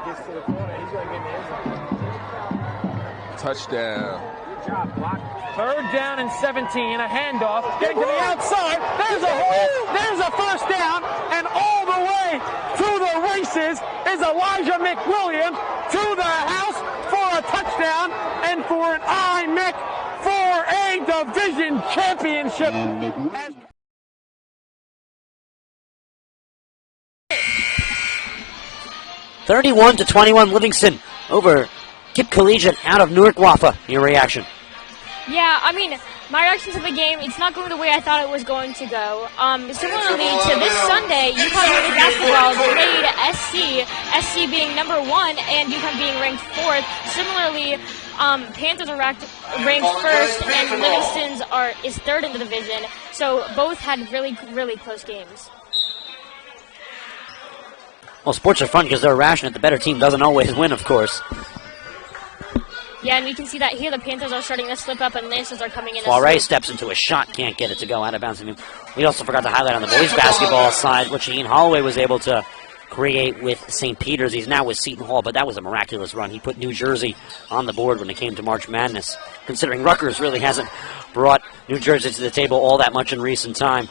Gets to the corner, he's going to get in the end zone. Touchdown. Good job, block. Third down and 17, a handoff, getting to the outside. There's a hole, there's a first down, and all the way to the races is Elijah McWilliams to the house for a touchdown and for an IMIC for a division championship. 31-21, Livingston over Kip Collegiate out of Newark. Wafa, your reaction? Yeah, I mean, my reaction to the game, it's not going the way I thought it was going to go. Similarly to this Sunday, UConn women's basketball played SC being number 1 and UConn being ranked 4th. Similarly, Panthers are ranked 1st and Livingston's is 3rd in the division. So both had really, really close games. Well, sports are fun because they're rational. The better team doesn't always win, of course. Yeah, and we can see that here. The Panthers are starting to slip up, and Lancers are coming in. Soiree steps into a shot, can't get it to go out of bounds. We also forgot to highlight on the boys' basketball side what Shaheen Holloway was able to create with St. Peter's. He's now with Seton Hall, but that was a miraculous run. He put New Jersey on the board when it came to March Madness, considering Rutgers really hasn't brought New Jersey to the table all that much in recent time.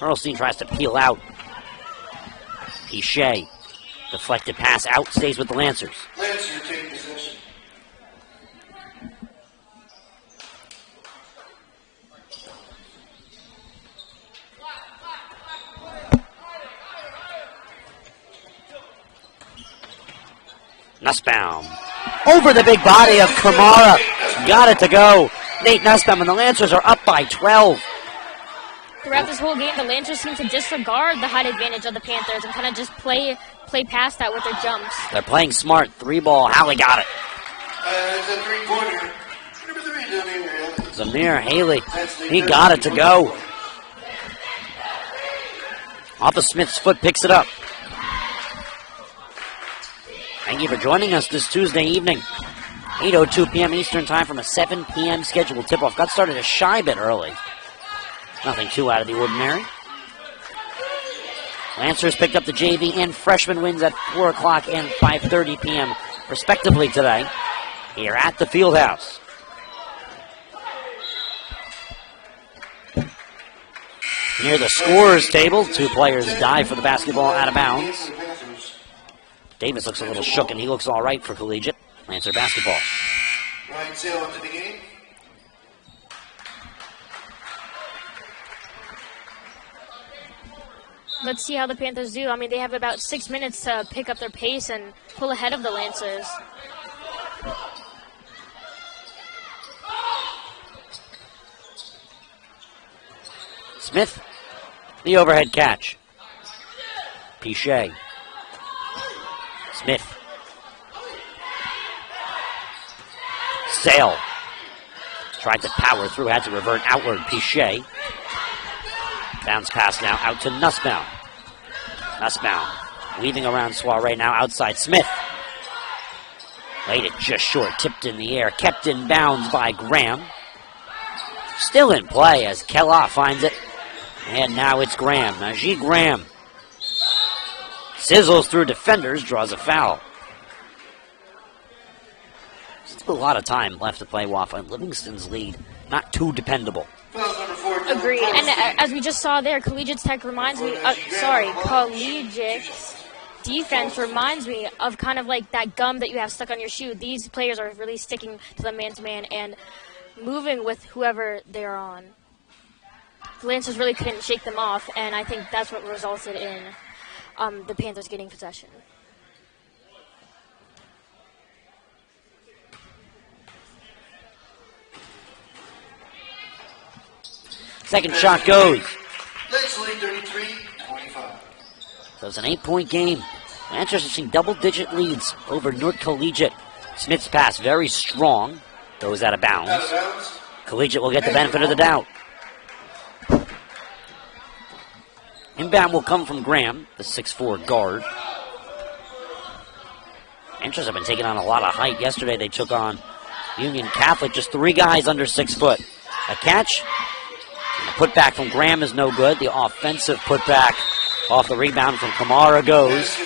Pearlstein tries to peel out. Pichet. Deflected pass out, stays with the Lancers. Lancer take possession. Nussbaum. Over the big body of Kamara. Got it to go. Nate Nussbaum, and the Lancers are up by 12. Throughout this whole game, the Lancers seem to disregard the height advantage of the Panthers and kind of just play past that with their jumps. They're playing smart. 3-ball. Haley got it. It's a three-pointer. Number 3, Zamir Haley. He got it to go. Off of Smith's foot, picks it up. Thank you for joining us this Tuesday evening. 8:02 p.m. Eastern Time from a 7 p.m. scheduled tip-off. Got started a shy bit early. Nothing too out of the ordinary. Lancers picked up the JV and freshman wins at 4 o'clock and 5:30 p.m. respectively today here at the Fieldhouse. Near the scorers table, 2 players dive for the basketball out of bounds. Davis looks a little shook, and he looks all right for Collegiate. Lancer basketball. Ryan Sale into the game. Let's see how the Panthers do. I mean, they have about 6 minutes to pick up their pace and pull ahead of the Lancers. Smith, the overhead catch. Pichet. Smith. Sale. Tried to power through, had to revert outward. Pichet. Bounce pass now out to Nussbaum. Nussbaum weaving around Soiree now outside Smith. Laid it just short, tipped in the air, kept in bounds by Graham. Still in play as Kella finds it. And now it's Graham. Najee Graham. Sizzles through defenders, draws a foul. Still a lot of time left to play off on Livingston's lead. Not too dependable. Agreed. And as we just saw there, Collegiate's Collegiate's defense reminds me of kind of like that gum that you have stuck on your shoe. These players are really sticking to the man-to-man and moving with whoever they're on. The Lancers really couldn't shake them off, and I think that's what resulted in the Panthers getting possession. Second shot goes. Let's lead 33-25. So it's an 8-point game. Lancers have seen double-digit leads over Newark Collegiate. Smith's pass very strong. Goes out of bounds. Collegiate will get the benefit of the doubt. Inbound will come from Graham, the 6'4 guard. Lancers have been taking on a lot of height. Yesterday they took on Union Catholic, just 3 guys under 6 foot. A catch. The putback from Graham is no good. The offensive putback off the rebound from Kamara goes.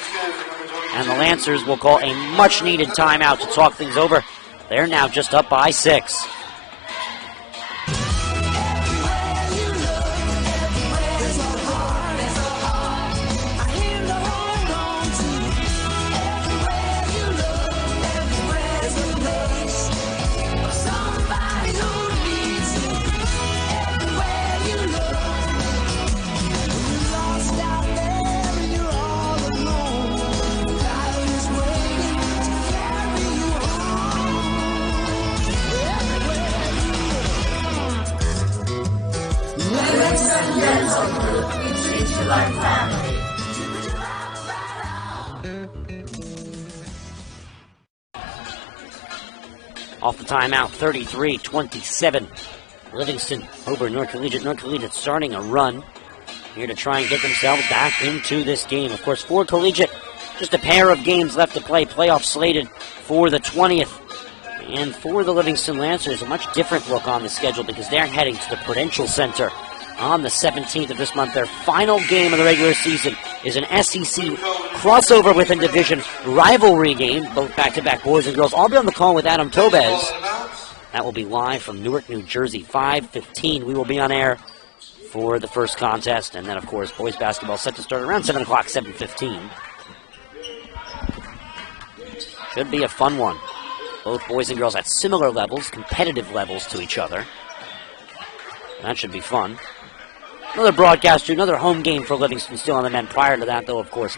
And the Lancers will call a much-needed timeout to talk things over. They're now just up by 6. Off the timeout, 33-27. Livingston over Newark Collegiate. Newark Collegiate starting a run here to try and get themselves back into this game. Of course, for Collegiate, just a pair of games left to play. Playoff slated for the 20th. And for the Livingston Lancers, a much different look on the schedule because they're heading to the Prudential Center on the 17th of this month. Their final game of the regular season is an SEC crossover within division rivalry game, both back-to-back boys and girls. I'll be on the call with Adam Tobez. That will be live from Newark, New Jersey, 5:15. We will be on air for the first contest, and then, of course, boys basketball set to start around 7 o'clock, 7:15. Should be a fun one. Both boys and girls at similar levels, competitive levels to each other. That should be fun. Another broadcast, another home game for Livingston still on the men. Prior to that, though, of course,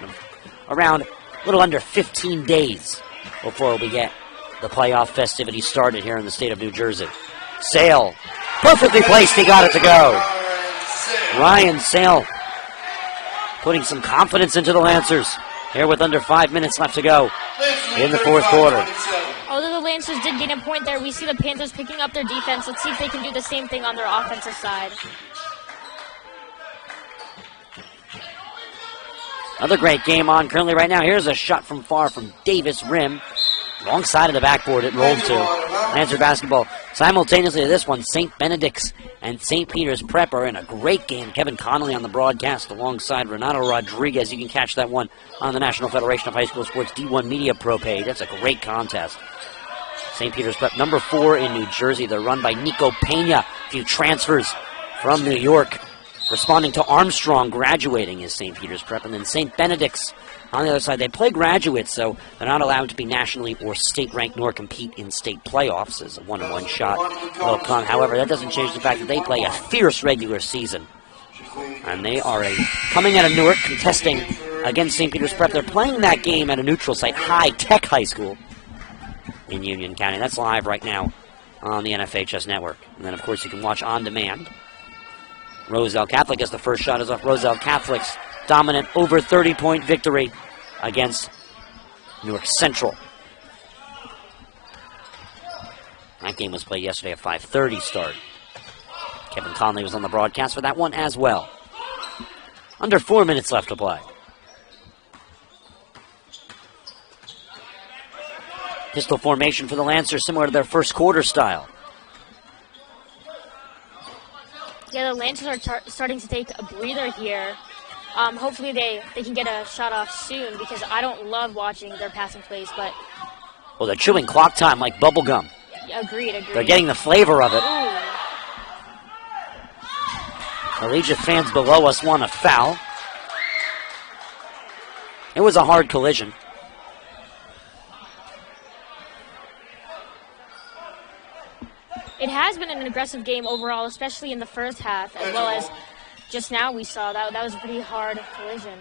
around a little under 15 days before we get the playoff festivities started here in the state of New Jersey. Sale, perfectly placed, he got it to go. Ryan Sale putting some confidence into the Lancers here with under 5 minutes left to go in the fourth quarter. Although the Lancers did gain a point there, we see the Panthers picking up their defense. Let's see if they can do the same thing on their offensive side. Another great game on currently right now. Here's a shot from far from Davis rim. Wrong side of the backboard it rolled to. Lancer basketball. Simultaneously to this one, St. Benedict's and St. Peter's Prep are in a great game. Kevin Connolly on the broadcast alongside Renato Rodriguez. You can catch that one on the National Federation of High School Sports D1 Media Pro page. That's a great contest. St. Peter's Prep, number 4 in New Jersey. They're run by Nico Pena. A few transfers from New York. Responding to Armstrong graduating is St. Peter's Prep. And then St. Benedict's on the other side. They play graduates, so they're not allowed to be nationally or state-ranked nor compete in state playoffs as a one-on-one shot will come. However, that doesn't change the fact that they play a fierce regular season. And they are coming out of Newark, contesting against St. Peter's Prep. They're playing that game at a neutral site, High Tech High School in Union County. That's live right now on the NFHS network. And then, of course, you can watch on demand. Roselle Catholic, as the first shot is off. Roselle Catholic's dominant over 30-point victory against Newark Central. That game was played yesterday at 5:30 start. Kevin Conley was on the broadcast for that one as well. Under 4 minutes left to play. Pistol formation for the Lancers, similar to their first quarter style. Yeah, the Lancers are starting to take a breather here. Hopefully they can get a shot off soon because I don't love watching their passing plays, but... Well, they're chewing clock time like bubble gum. Agreed. They're getting the flavor of it. Ooh. Collegiate fans below us want a foul. It was a hard collision. It has been an aggressive game overall, especially in the first half, as well as just now we saw that was a pretty hard collision.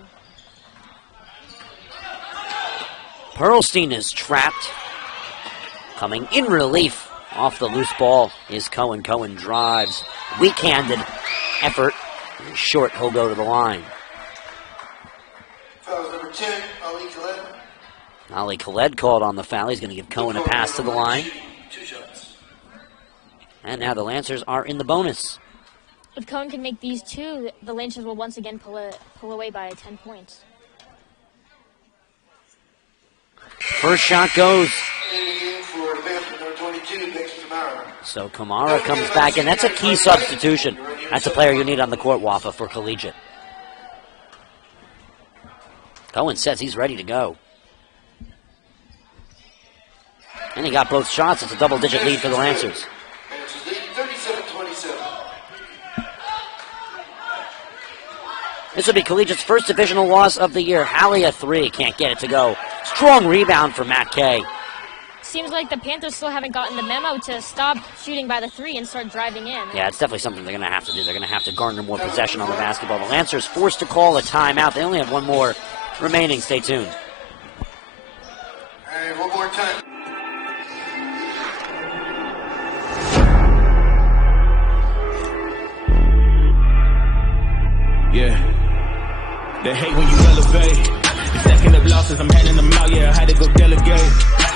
Pearlstein is trapped. Coming in relief off the loose ball is Cohen. Cohen drives. Weak-handed effort. Short, he'll go to the line. Foul number 10, Ali Khaled. Ali Khaled called on the foul. He's going to give Cohen a pass to the line. 2 shots. And now the Lancers are in the bonus. If Cohen can make these two, the Lancers will once again pull away by 10 points. First shot goes. For advancement number 22, Dexter Kamara. So Kamara comes back in. That's a key substitution. That's a player you need on the court, Wafa, for Collegiate. Cohen says he's ready to go. And he got both shots. It's a double-digit lead for the Lancers. Lancers lead 37-27. This will be Collegiate's first divisional loss of the year. Halley a three. Can't get it to go. Strong rebound for Matt Kay. Seems like the Panthers still haven't gotten the memo to stop shooting by the three and start driving in. Yeah, it's definitely something they're going to have to do. They're going to have to garner more possession on the basketball. The Lancers forced to call a timeout. They only have one more remaining. Stay tuned. And one more time. Yeah. They hate when you elevate. Stacking up losses, I'm handing them out, yeah, I had to go delegate.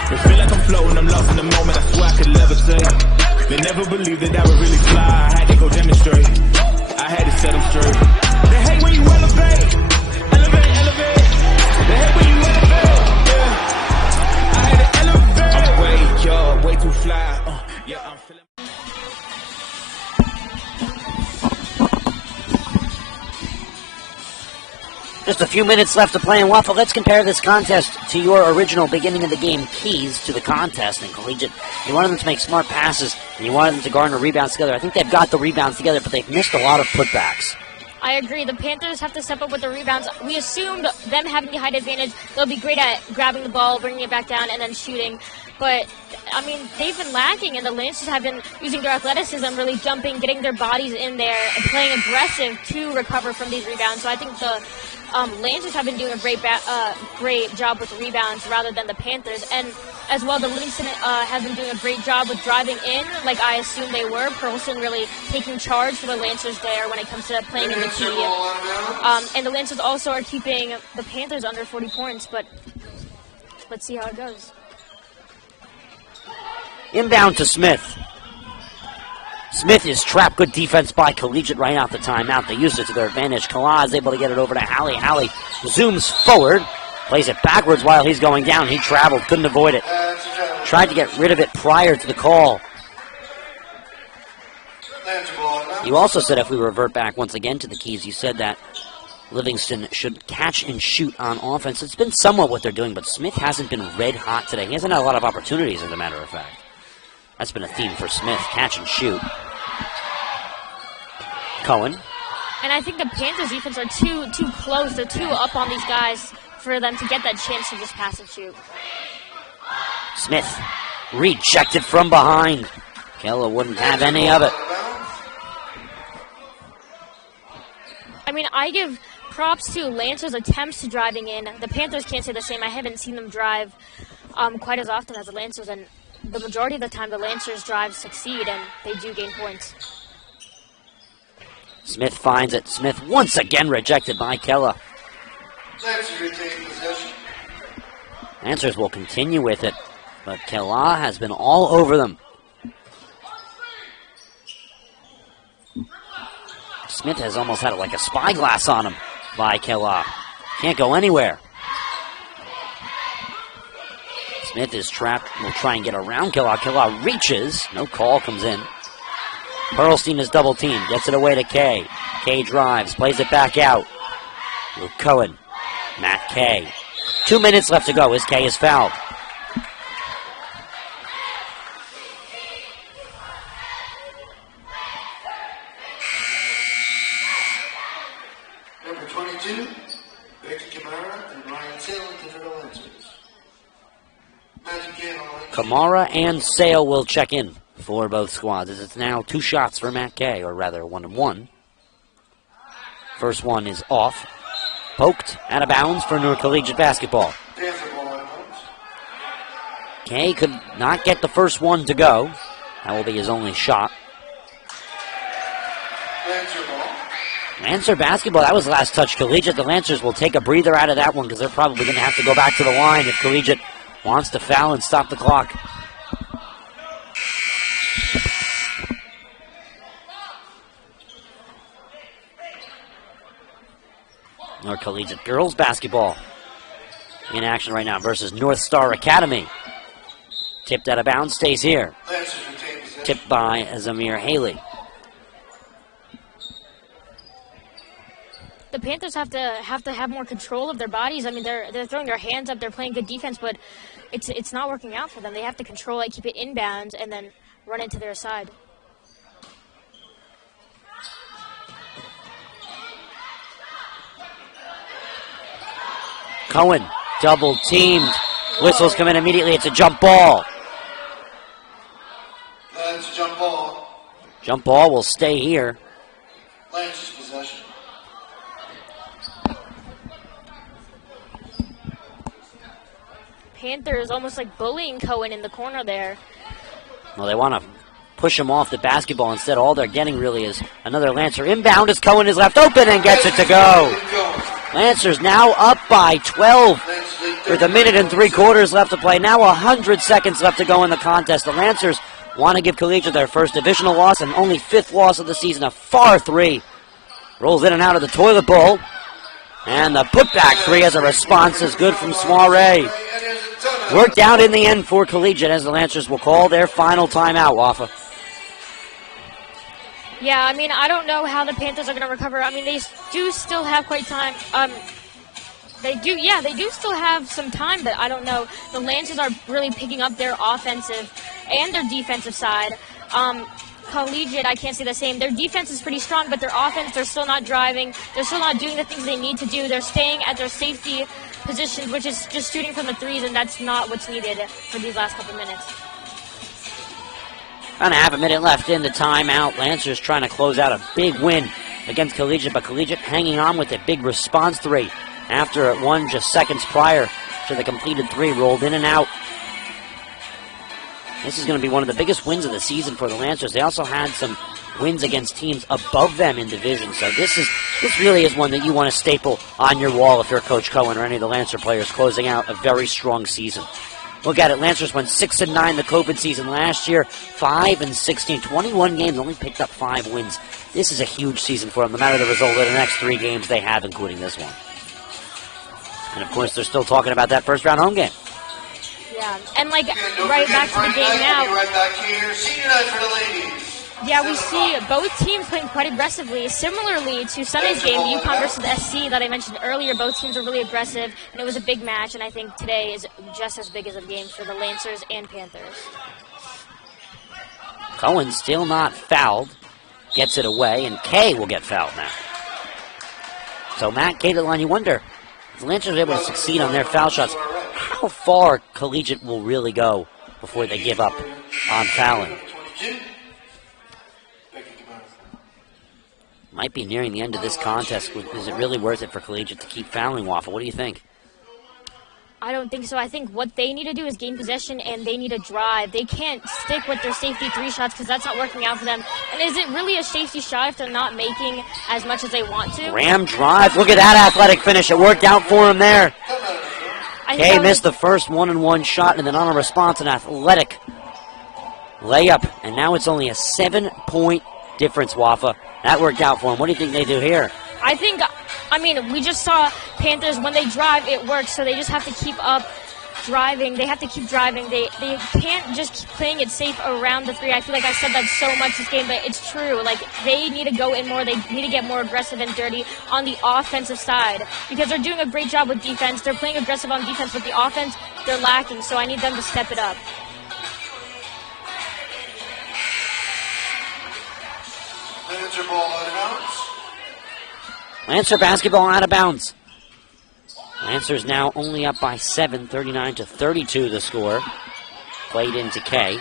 They feel like I'm floating, I'm lost in the moment, I swear I could levitate. They never believed that I would really fly, I had to go demonstrate. I had to set them straight. They hate when you elevate. Elevate, elevate. They hate when you elevate. Yeah. I had to elevate. I'm way too fly. Yeah, I'm feeling. Just a few minutes left to play in Waffle. Let's compare this contest to your original beginning of the game keys to the contest in Collegiate. You wanted them to make smart passes, and you wanted them to garner rebounds together. I think they've got the rebounds together, but they've missed a lot of putbacks. I agree. The Panthers have to step up with the rebounds. We assumed them having the height advantage, they'll be great at grabbing the ball, bringing it back down, and then shooting. But, I mean, they've been lacking, and the Lancers have been using their athleticism, really jumping, getting their bodies in there, and playing aggressive to recover from these rebounds. So I think the Lancers have been doing a great job with the rebounds rather than the Panthers. And as well, the Livingston has been doing a great job with driving in, like I assumed they were. Pearlstein really taking charge for the Lancers there when it comes to playing in the key. And the Lancers also are keeping the Panthers under 40 points, but let's see how it goes. Inbound to Smith. Smith is trapped. Good defense by Collegiate right out the timeout. They used it to their advantage. Kala is able to get it over to Halley. Halley zooms forward, plays it backwards while he's going down. He traveled, couldn't avoid it. Tried to get rid of it prior to the call. You also said, if we revert back once again to the keys, you said that Livingston should catch and shoot on offense. It's been somewhat what they're doing, but Smith hasn't been red hot today. He hasn't had a lot of opportunities, as a matter of fact. That's been a theme for Smith, catch and shoot. Cohen. And I think the Panthers' defense are too close. They're too up on these guys for them to get that chance to just pass and shoot. Smith rejected from behind. Keller wouldn't have any of it. I mean, I give props to Lancers' attempts to driving in. The Panthers can't say the same. I haven't seen them drive quite as often as the Lancers, and the majority of the time the Lancers drives succeed, and they do gain points. Smith finds it. Smith once again rejected by Keller. Lancers retain possession. Lancers will continue with it, but Keller has been all over them. Smith has almost had it like a spyglass on him by Keller. Can't go anywhere. Smith is trapped. Will try and get around Keller. Keller reaches. No call comes in. Pearlstein is double teamed. Gets it away to Kay. Kay drives. Plays it back out. Luke Cohen. Matt Kay. 2 minutes left to go as Kay is fouled. Number 22, Becky Kamara and Ryan Sale for the Lancers. Matthew Kay on the Lancers. Kamara and Sale will check in for both squads as it's now 2 shots for Matt Kay, or rather 1 and 1. First one is off. Poked out of bounds for Newark Collegiate basketball. Kay could not get the first one to go. That will be his only shot. Lancer basketball, that was the last touch. Collegiate, the Lancers will take a breather out of that one because they're probably going to have to go back to the line if Collegiate wants to foul and stop the clock. North Collegiate girls basketball in action right now versus North Star Academy. Tipped out of bounds, stays here. Tipped by Zamir Haley. The Panthers have to have more control of their bodies. I mean, they're throwing their hands up, they're playing good defense, but it's not working out for them. They have to control it, keep it inbounds, and then run it to their side. Cohen, double teamed. Whistles come in immediately. It's a jump ball. That's a jump ball. Jump ball will stay here. Lancers possession. Panthers almost like bullying Cohen in the corner there. Well, they want to push him off the basketball. Instead, all they're getting really is another Lancer inbound as Cohen is left open and gets it to go. Lancers now up by 12 with 1 minute and 3/4 left to play. Now 100 seconds left to go in the contest. The Lancers want to give Collegiate their first divisional loss and only 5th loss of the season. A far 3. Rolls in and out of the toilet bowl. And the putback 3 as a response is good from Soiree. Worked out in the end for Collegiate as the Lancers will call their final timeout, Wafa. Yeah, I mean, I don't know how the Panthers are going to recover. I mean, they do still have quite time. They do still have some time, but I don't know. The Lancers are really picking up their offensive and their defensive side. Collegiate, I can't say the same. Their defense is pretty strong, but their offense, they're still not driving. They're still not doing the things they need to do. They're staying at their safety positions, which is just shooting from the threes, and that's not what's needed for these last couple minutes. About a half a minute left in the timeout. Lancers trying to close out a big win against Collegiate, but Collegiate hanging on with a big response 3 after it won just seconds prior to the completed 3, rolled in and out. This is going to be one of the biggest wins of the season for the Lancers. They also had some wins against teams above them in division, so this really is one that you want to staple on your wall if you're Coach Cohen or any of the Lancer players, closing out a very strong season. Look at it. Lancers went 6-9 the COVID season last year, 5-16, 21 games, only picked up 5 wins. This is a huge season for them, no matter the result of the next 3 games they have, including this one. And of course, they're still talking about that first round home game. Yeah, and like right back to the game now. Right back here, senior night for the ladies. Yeah, we see both teams playing quite aggressively. Similarly to Sunday's game, UConn versus SC that I mentioned earlier, both teams were really aggressive, and it was a big match, and I think today is just as big as a game for the Lancers and Panthers. Cohen still not fouled. Gets it away, and Kay will get fouled now. So Matt Kay to the line, you wonder, if the Lancers are able to succeed on their foul shots, how far Collegiate will really go before they give up on fouling. Might be nearing the end of this contest. Is it really worth it for Collegiate to keep fouling, Waffle? What do you think? I don't think so. I think what they need to do is gain possession, and they need to drive. They can't stick with their safety 3 shots because that's not working out for them. And is it really a safety shot if they're not making as much as they want to? Ram drive. Look at that athletic finish. It worked out for him there. Kay missed the first 1-and-1 shot, and then on a response, an athletic layup. And now it's only a 7-point difference, Wafa. That worked out for him. What do you think they do here? I mean, we just saw Panthers, when they drive, it works, so they just have to keep up driving. They have to keep driving. They can't just keep playing it safe around the 3. I feel like I said that so much this game, but it's true. Like, they need to go in more. They need to get more aggressive and dirty on the offensive side because they're doing a great job with defense. They're playing aggressive on defense, but the offense, they're lacking, so I need them to step it up. Lancer ball out of bounds. Lancer basketball out of bounds. Lancer's now only up by 7, 39-32 the score. Played into K.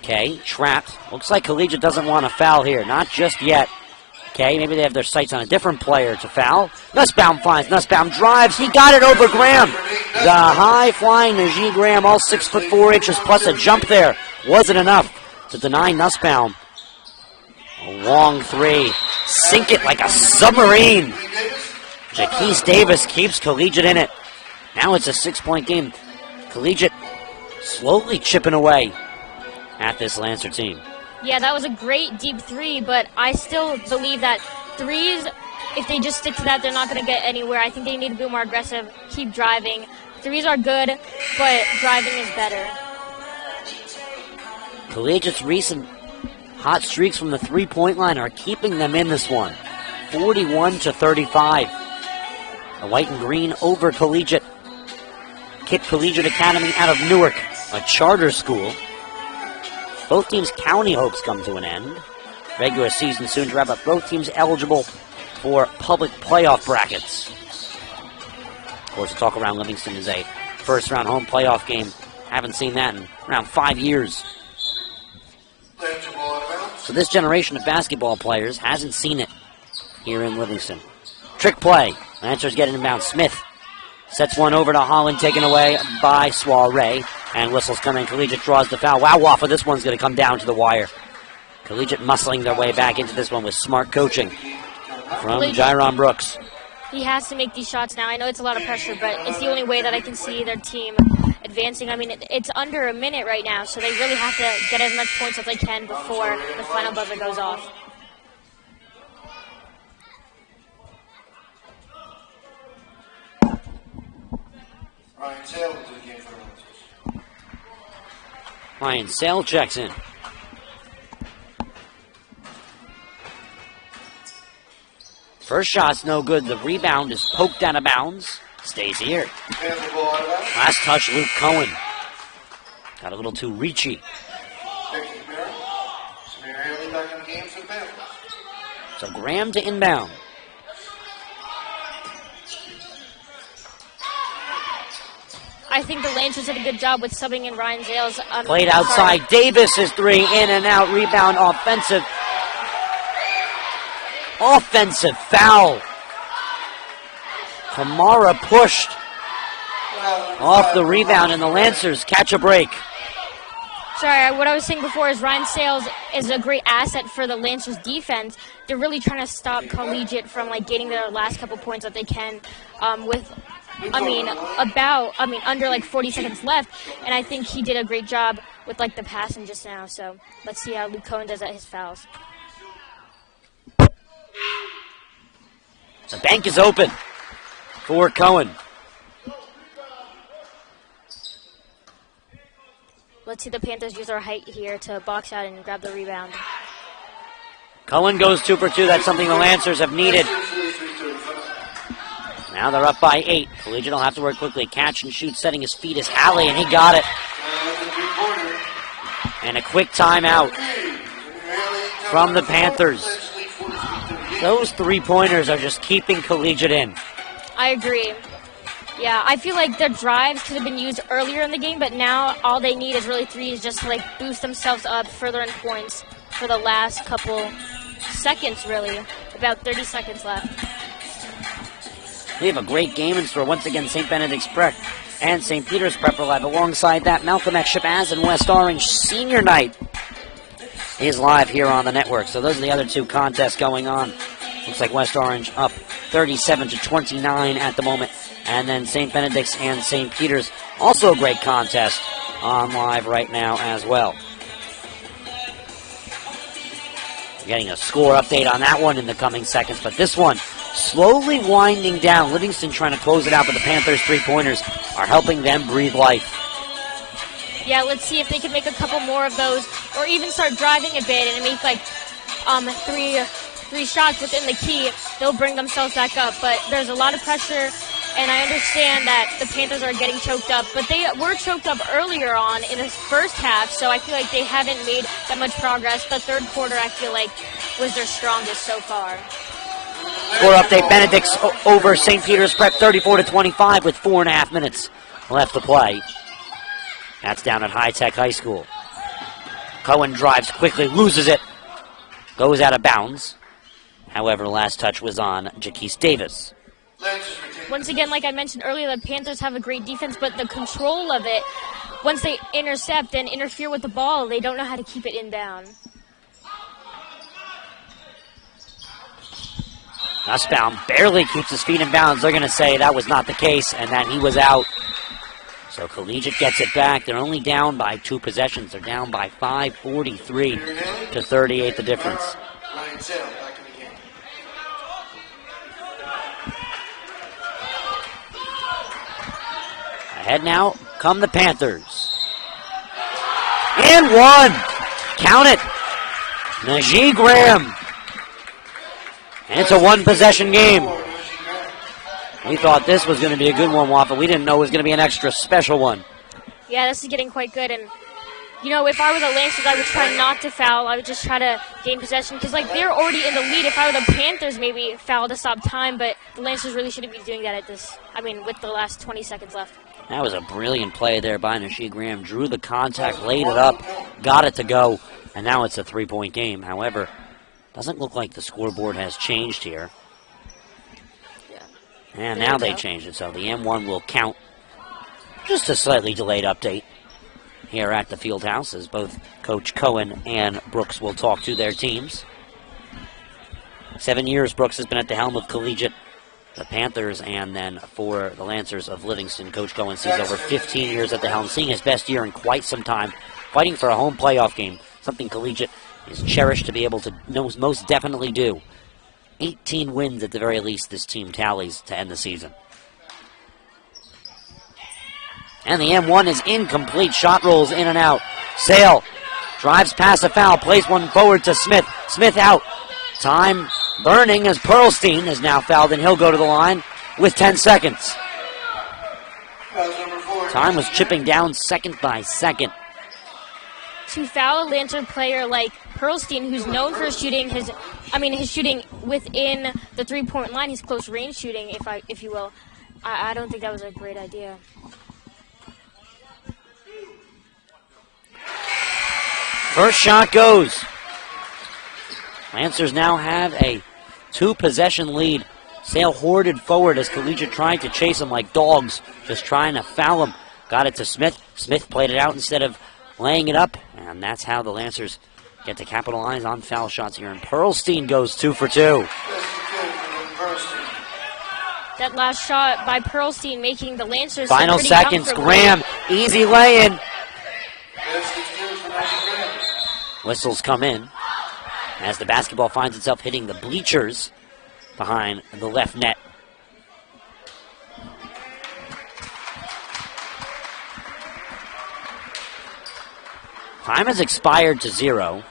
K trapped. Looks like Collegiate doesn't want to foul here. Not just yet. K, maybe they have their sights on a different player to foul. Nussbaum finds. Nussbaum drives. He got it over Graham. The high-flying Najee Graham, all 6'4" plus a jump there. Wasn't enough to deny Nussbaum. A long 3. Sink it like a submarine. Jaquise Davis keeps Collegiate in it. Now it's a 6-point game. Collegiate slowly chipping away at this Lancer team. Yeah, that was a great deep 3, but I still believe that 3s, if they just stick to that, they're not going to get anywhere. I think they need to be more aggressive, keep driving. 3s are good, but driving is better. Collegiate's recent hot streaks from the 3-point line are keeping them in this one. 41-35. The white and green over Collegiate. Kit Collegiate Academy out of Newark, a charter school. Both teams' county hopes come to an end. Regular season soon to wrap up. Both teams eligible for public playoff brackets. Of course, the talk around Livingston is a first-round home playoff game. Haven't seen that in around 5 years. So this generation of basketball players hasn't seen it here in Livingston. Trick play. Lancers getting inbound. Smith sets one over to Holland, taken away by Soiree. And whistles come in. Collegiate draws the foul. Wow, Waffa, this one's going to come down to the wire. Collegiate muscling their way back into this one with smart coaching from Jaron Brooks. He has to make these shots now. I know it's a lot of pressure, but it's the only way that I can see their team advancing. I mean, it's under a minute right now, so they really have to get as much points as they can before the final buzzer goes off. Ryan Sale into the game for Lancers. Ryan Sale checks in. First shot's no good. The rebound is poked out of bounds. Stays here. Last touch, Luke Cohen. Got a little too reachy. So Graham to inbound. I think the Lancers did a good job with subbing in Ryan Zales. Played outside. Davis is 3, in and out. Rebound, offensive. Offensive foul. Kamara pushed off the rebound, and the Lancers catch a break. Sorry, what I was saying before is Ryan Sales is a great asset for the Lancers defense. They're really trying to stop Collegiate from getting their last couple points that they can under like 40 seconds left, and I think he did a great job with the passing just now. So let's see how Luke Cohen does at his fouls. The bank is open for Cohen. Let's see the Panthers use their height here to box out and grab the rebound. Cohen goes 2 for 2. That's something the Lancers have needed. Now they're up by 8. Collegiate will have to work quickly. Catch and shoot, setting his feet is Halley, and he got it. And a quick timeout from the Panthers. Those 3-pointers are just keeping Collegiate in. I agree. Yeah, I feel like their drives could have been used earlier in the game, but now all they need is really 3s just to boost themselves up further in points for the last couple seconds, really. About 30 seconds left. We have a great game in store. Once again, St. Benedict's Prep and St. Peter's Prep are live. Alongside that, Malcolm X Shabazz and West Orange Senior Night is live here on the network. So those are the other 2 contests going on. Looks like West Orange up 37-29 at the moment. And then St. Benedict's and St. Peter's, also a great contest on live right now as well. We're getting a score update on that one in the coming seconds, but this one slowly winding down. Livingston trying to close it out, but the Panthers' three-pointers are helping them breathe life. Yeah, let's see if they can make a couple more of those, or even start driving a bit and make like three shots within the key. They'll bring themselves back up, but there's a lot of pressure, and I understand that the Panthers are getting choked up, but they were choked up earlier on in the first half, so I feel like they haven't made that much progress. The third quarter, I feel like, was their strongest so far. Score update, Benedict's over St. Peter's Prep 34-25 with 4.5 minutes left to play. That's down at High Tech High School. Cohen drives quickly, loses it, goes out of bounds. However, last touch was on Jaquise Davis. Once again, like I mentioned earlier, the Panthers have a great defense, but the control of it, once they intercept and interfere with the ball, they don't know how to keep it inbound. Nussbaum barely keeps his feet in bounds. They're going to say that was not the case and that he was out. So Collegiate gets it back. They're only down by 2 possessions. They're down by 5, 43-38, the difference. Ahead now come the Panthers. And one. Count it. Najee Graham. And it's a one-possession game. We thought this was going to be a good one, Wafa. We didn't know it was going to be an extra special one. Yeah, this is getting quite good. And, you know, if I were the Lancers, I would try not to foul. I would just try to gain possession. Because, like, they're already in the lead. If I were the Panthers, maybe foul to stop time. But the Lancers really shouldn't be doing that with the last 20 seconds left. That was a brilliant play there by Najee Graham. Drew the contact, laid it up, got it to go. And now it's a 3-point game. However, doesn't look like the scoreboard has changed here. And now they changed it, so the M1 will count. Just a slightly delayed update here at the field house as both Coach Cohen and Brooks will talk to their teams. 7 years Brooks has been at the helm of Collegiate, the Panthers, and then for the Lancers of Livingston, Coach Cohen sees over 15 years at the helm, seeing his best year in quite some time, fighting for a home playoff game, something Collegiate is cherished to be able to most definitely do. 18 wins at the very least this team tallies to end the season. And the M1 is incomplete. Shot rolls in and out. Sale drives past a foul, plays one forward to Smith. Smith out. Time burning as Pearlstein is now fouled, and he'll go to the line with 10 seconds. Time was chipping down second by second. To foul a Lancer player like Pearlstein, who's known for shooting his shooting within the three-point line, his close range shooting, if you will. I don't think that was a great idea. First shot goes. Lancers now have a 2-possession lead. Sale hoarded forward as Collegiate tried to chase him like dogs, just trying to foul him. Got it to Smith. Smith played it out instead of laying it up, and that's how the Lancers get to capitalize on foul shots here. And Pearlstein goes 2 for 2. That last shot by Pearlstein making the Lancers final seconds. Graham, easy lay-in. Whistles come in as the basketball finds itself hitting the bleachers behind the left net. Time has expired to 0.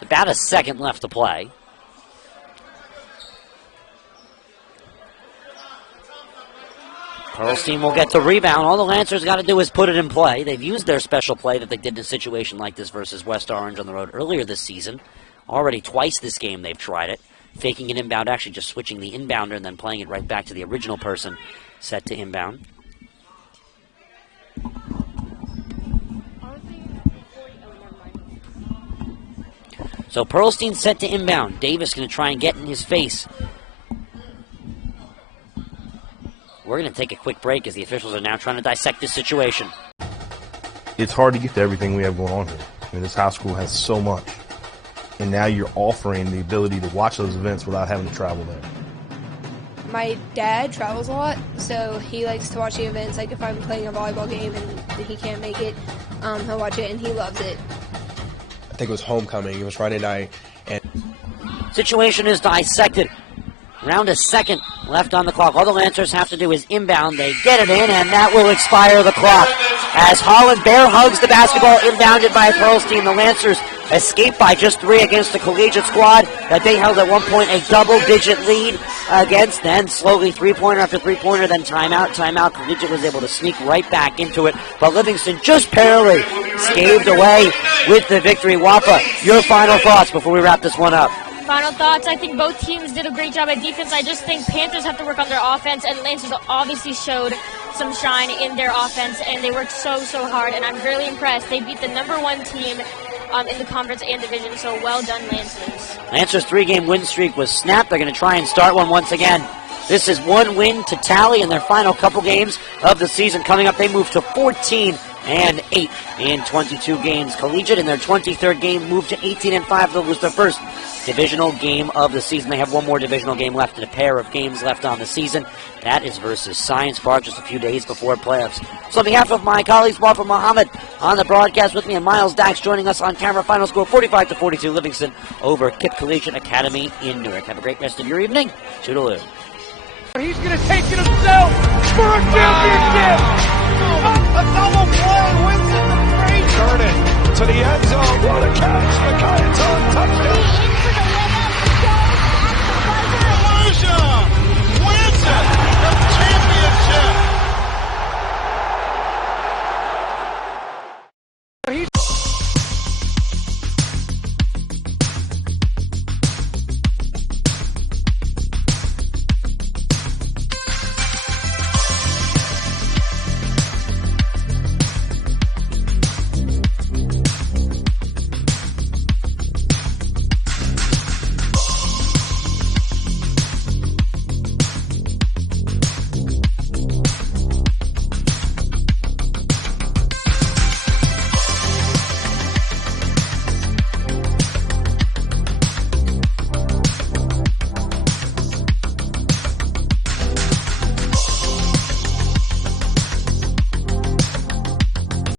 About a second left to play. Pearlstein will get the rebound. All the Lancers got to do is put it in play. They've used their special play that they did in a situation like this versus West Orange on the road earlier this season. Already twice this game they've tried it. Faking an inbound, actually just switching the inbounder and then playing it right back to the original person set to inbound. So Pearlstein set to inbound. Davis going to try and get in his face. We're going to take a quick break as the officials are now trying to dissect this situation. It's hard to get to everything we have going on here. I mean, this high school has so much. And now you're offering the ability to watch those events without having to travel there. My dad travels a lot, so he likes to watch the events. Like if I'm playing a volleyball game and he can't make it, he'll watch it and he loves it. I think it was homecoming. It was Friday night. And situation is dissected. Around a second left on the clock. All the Lancers have to do is inbound. They get it in, and that will expire the clock. As Holland bear hugs the basketball, inbounded by Pearlstein, the Lancers escape by just 3 against the Collegiate squad that they held at one point a double-digit lead against. Then slowly three-pointer after three-pointer, then timeout. Collegiate was able to sneak right back into it, but Livingston just barely scathed away with the victory. Wapa, your final thoughts before we wrap this one up? Final thoughts, I think both teams did a great job at defense. I just think Panthers have to work on their offense, and Lancers obviously showed some shine in their offense, and they worked so hard, and I'm really impressed. They beat the #1 team in the conference and division, so well done, Lancers. Lancers' 3-game win streak was snapped. They're going to try and start one once again. This is 1 win to tally in their final couple games of the season. Coming up, they move to 14-8 in 22 games. Collegiate in their 23rd game moved to 18-5. That was their first divisional game of the season. They have one more divisional game left and a pair of games left on the season. That is versus Science Park just a few days before playoffs. So on behalf of my colleagues, Wafa Muhammad on the broadcast with me, and Miles Dax joining us on camera. Final score 45-42 Livingston over Kip Collegiate Academy in Newark. Have a great rest of your evening. Toodaloo. He's going to take it himself for a championship. A double play. Winston the Free. Turn it to the end zone. What a catch. Micaiah touchdown.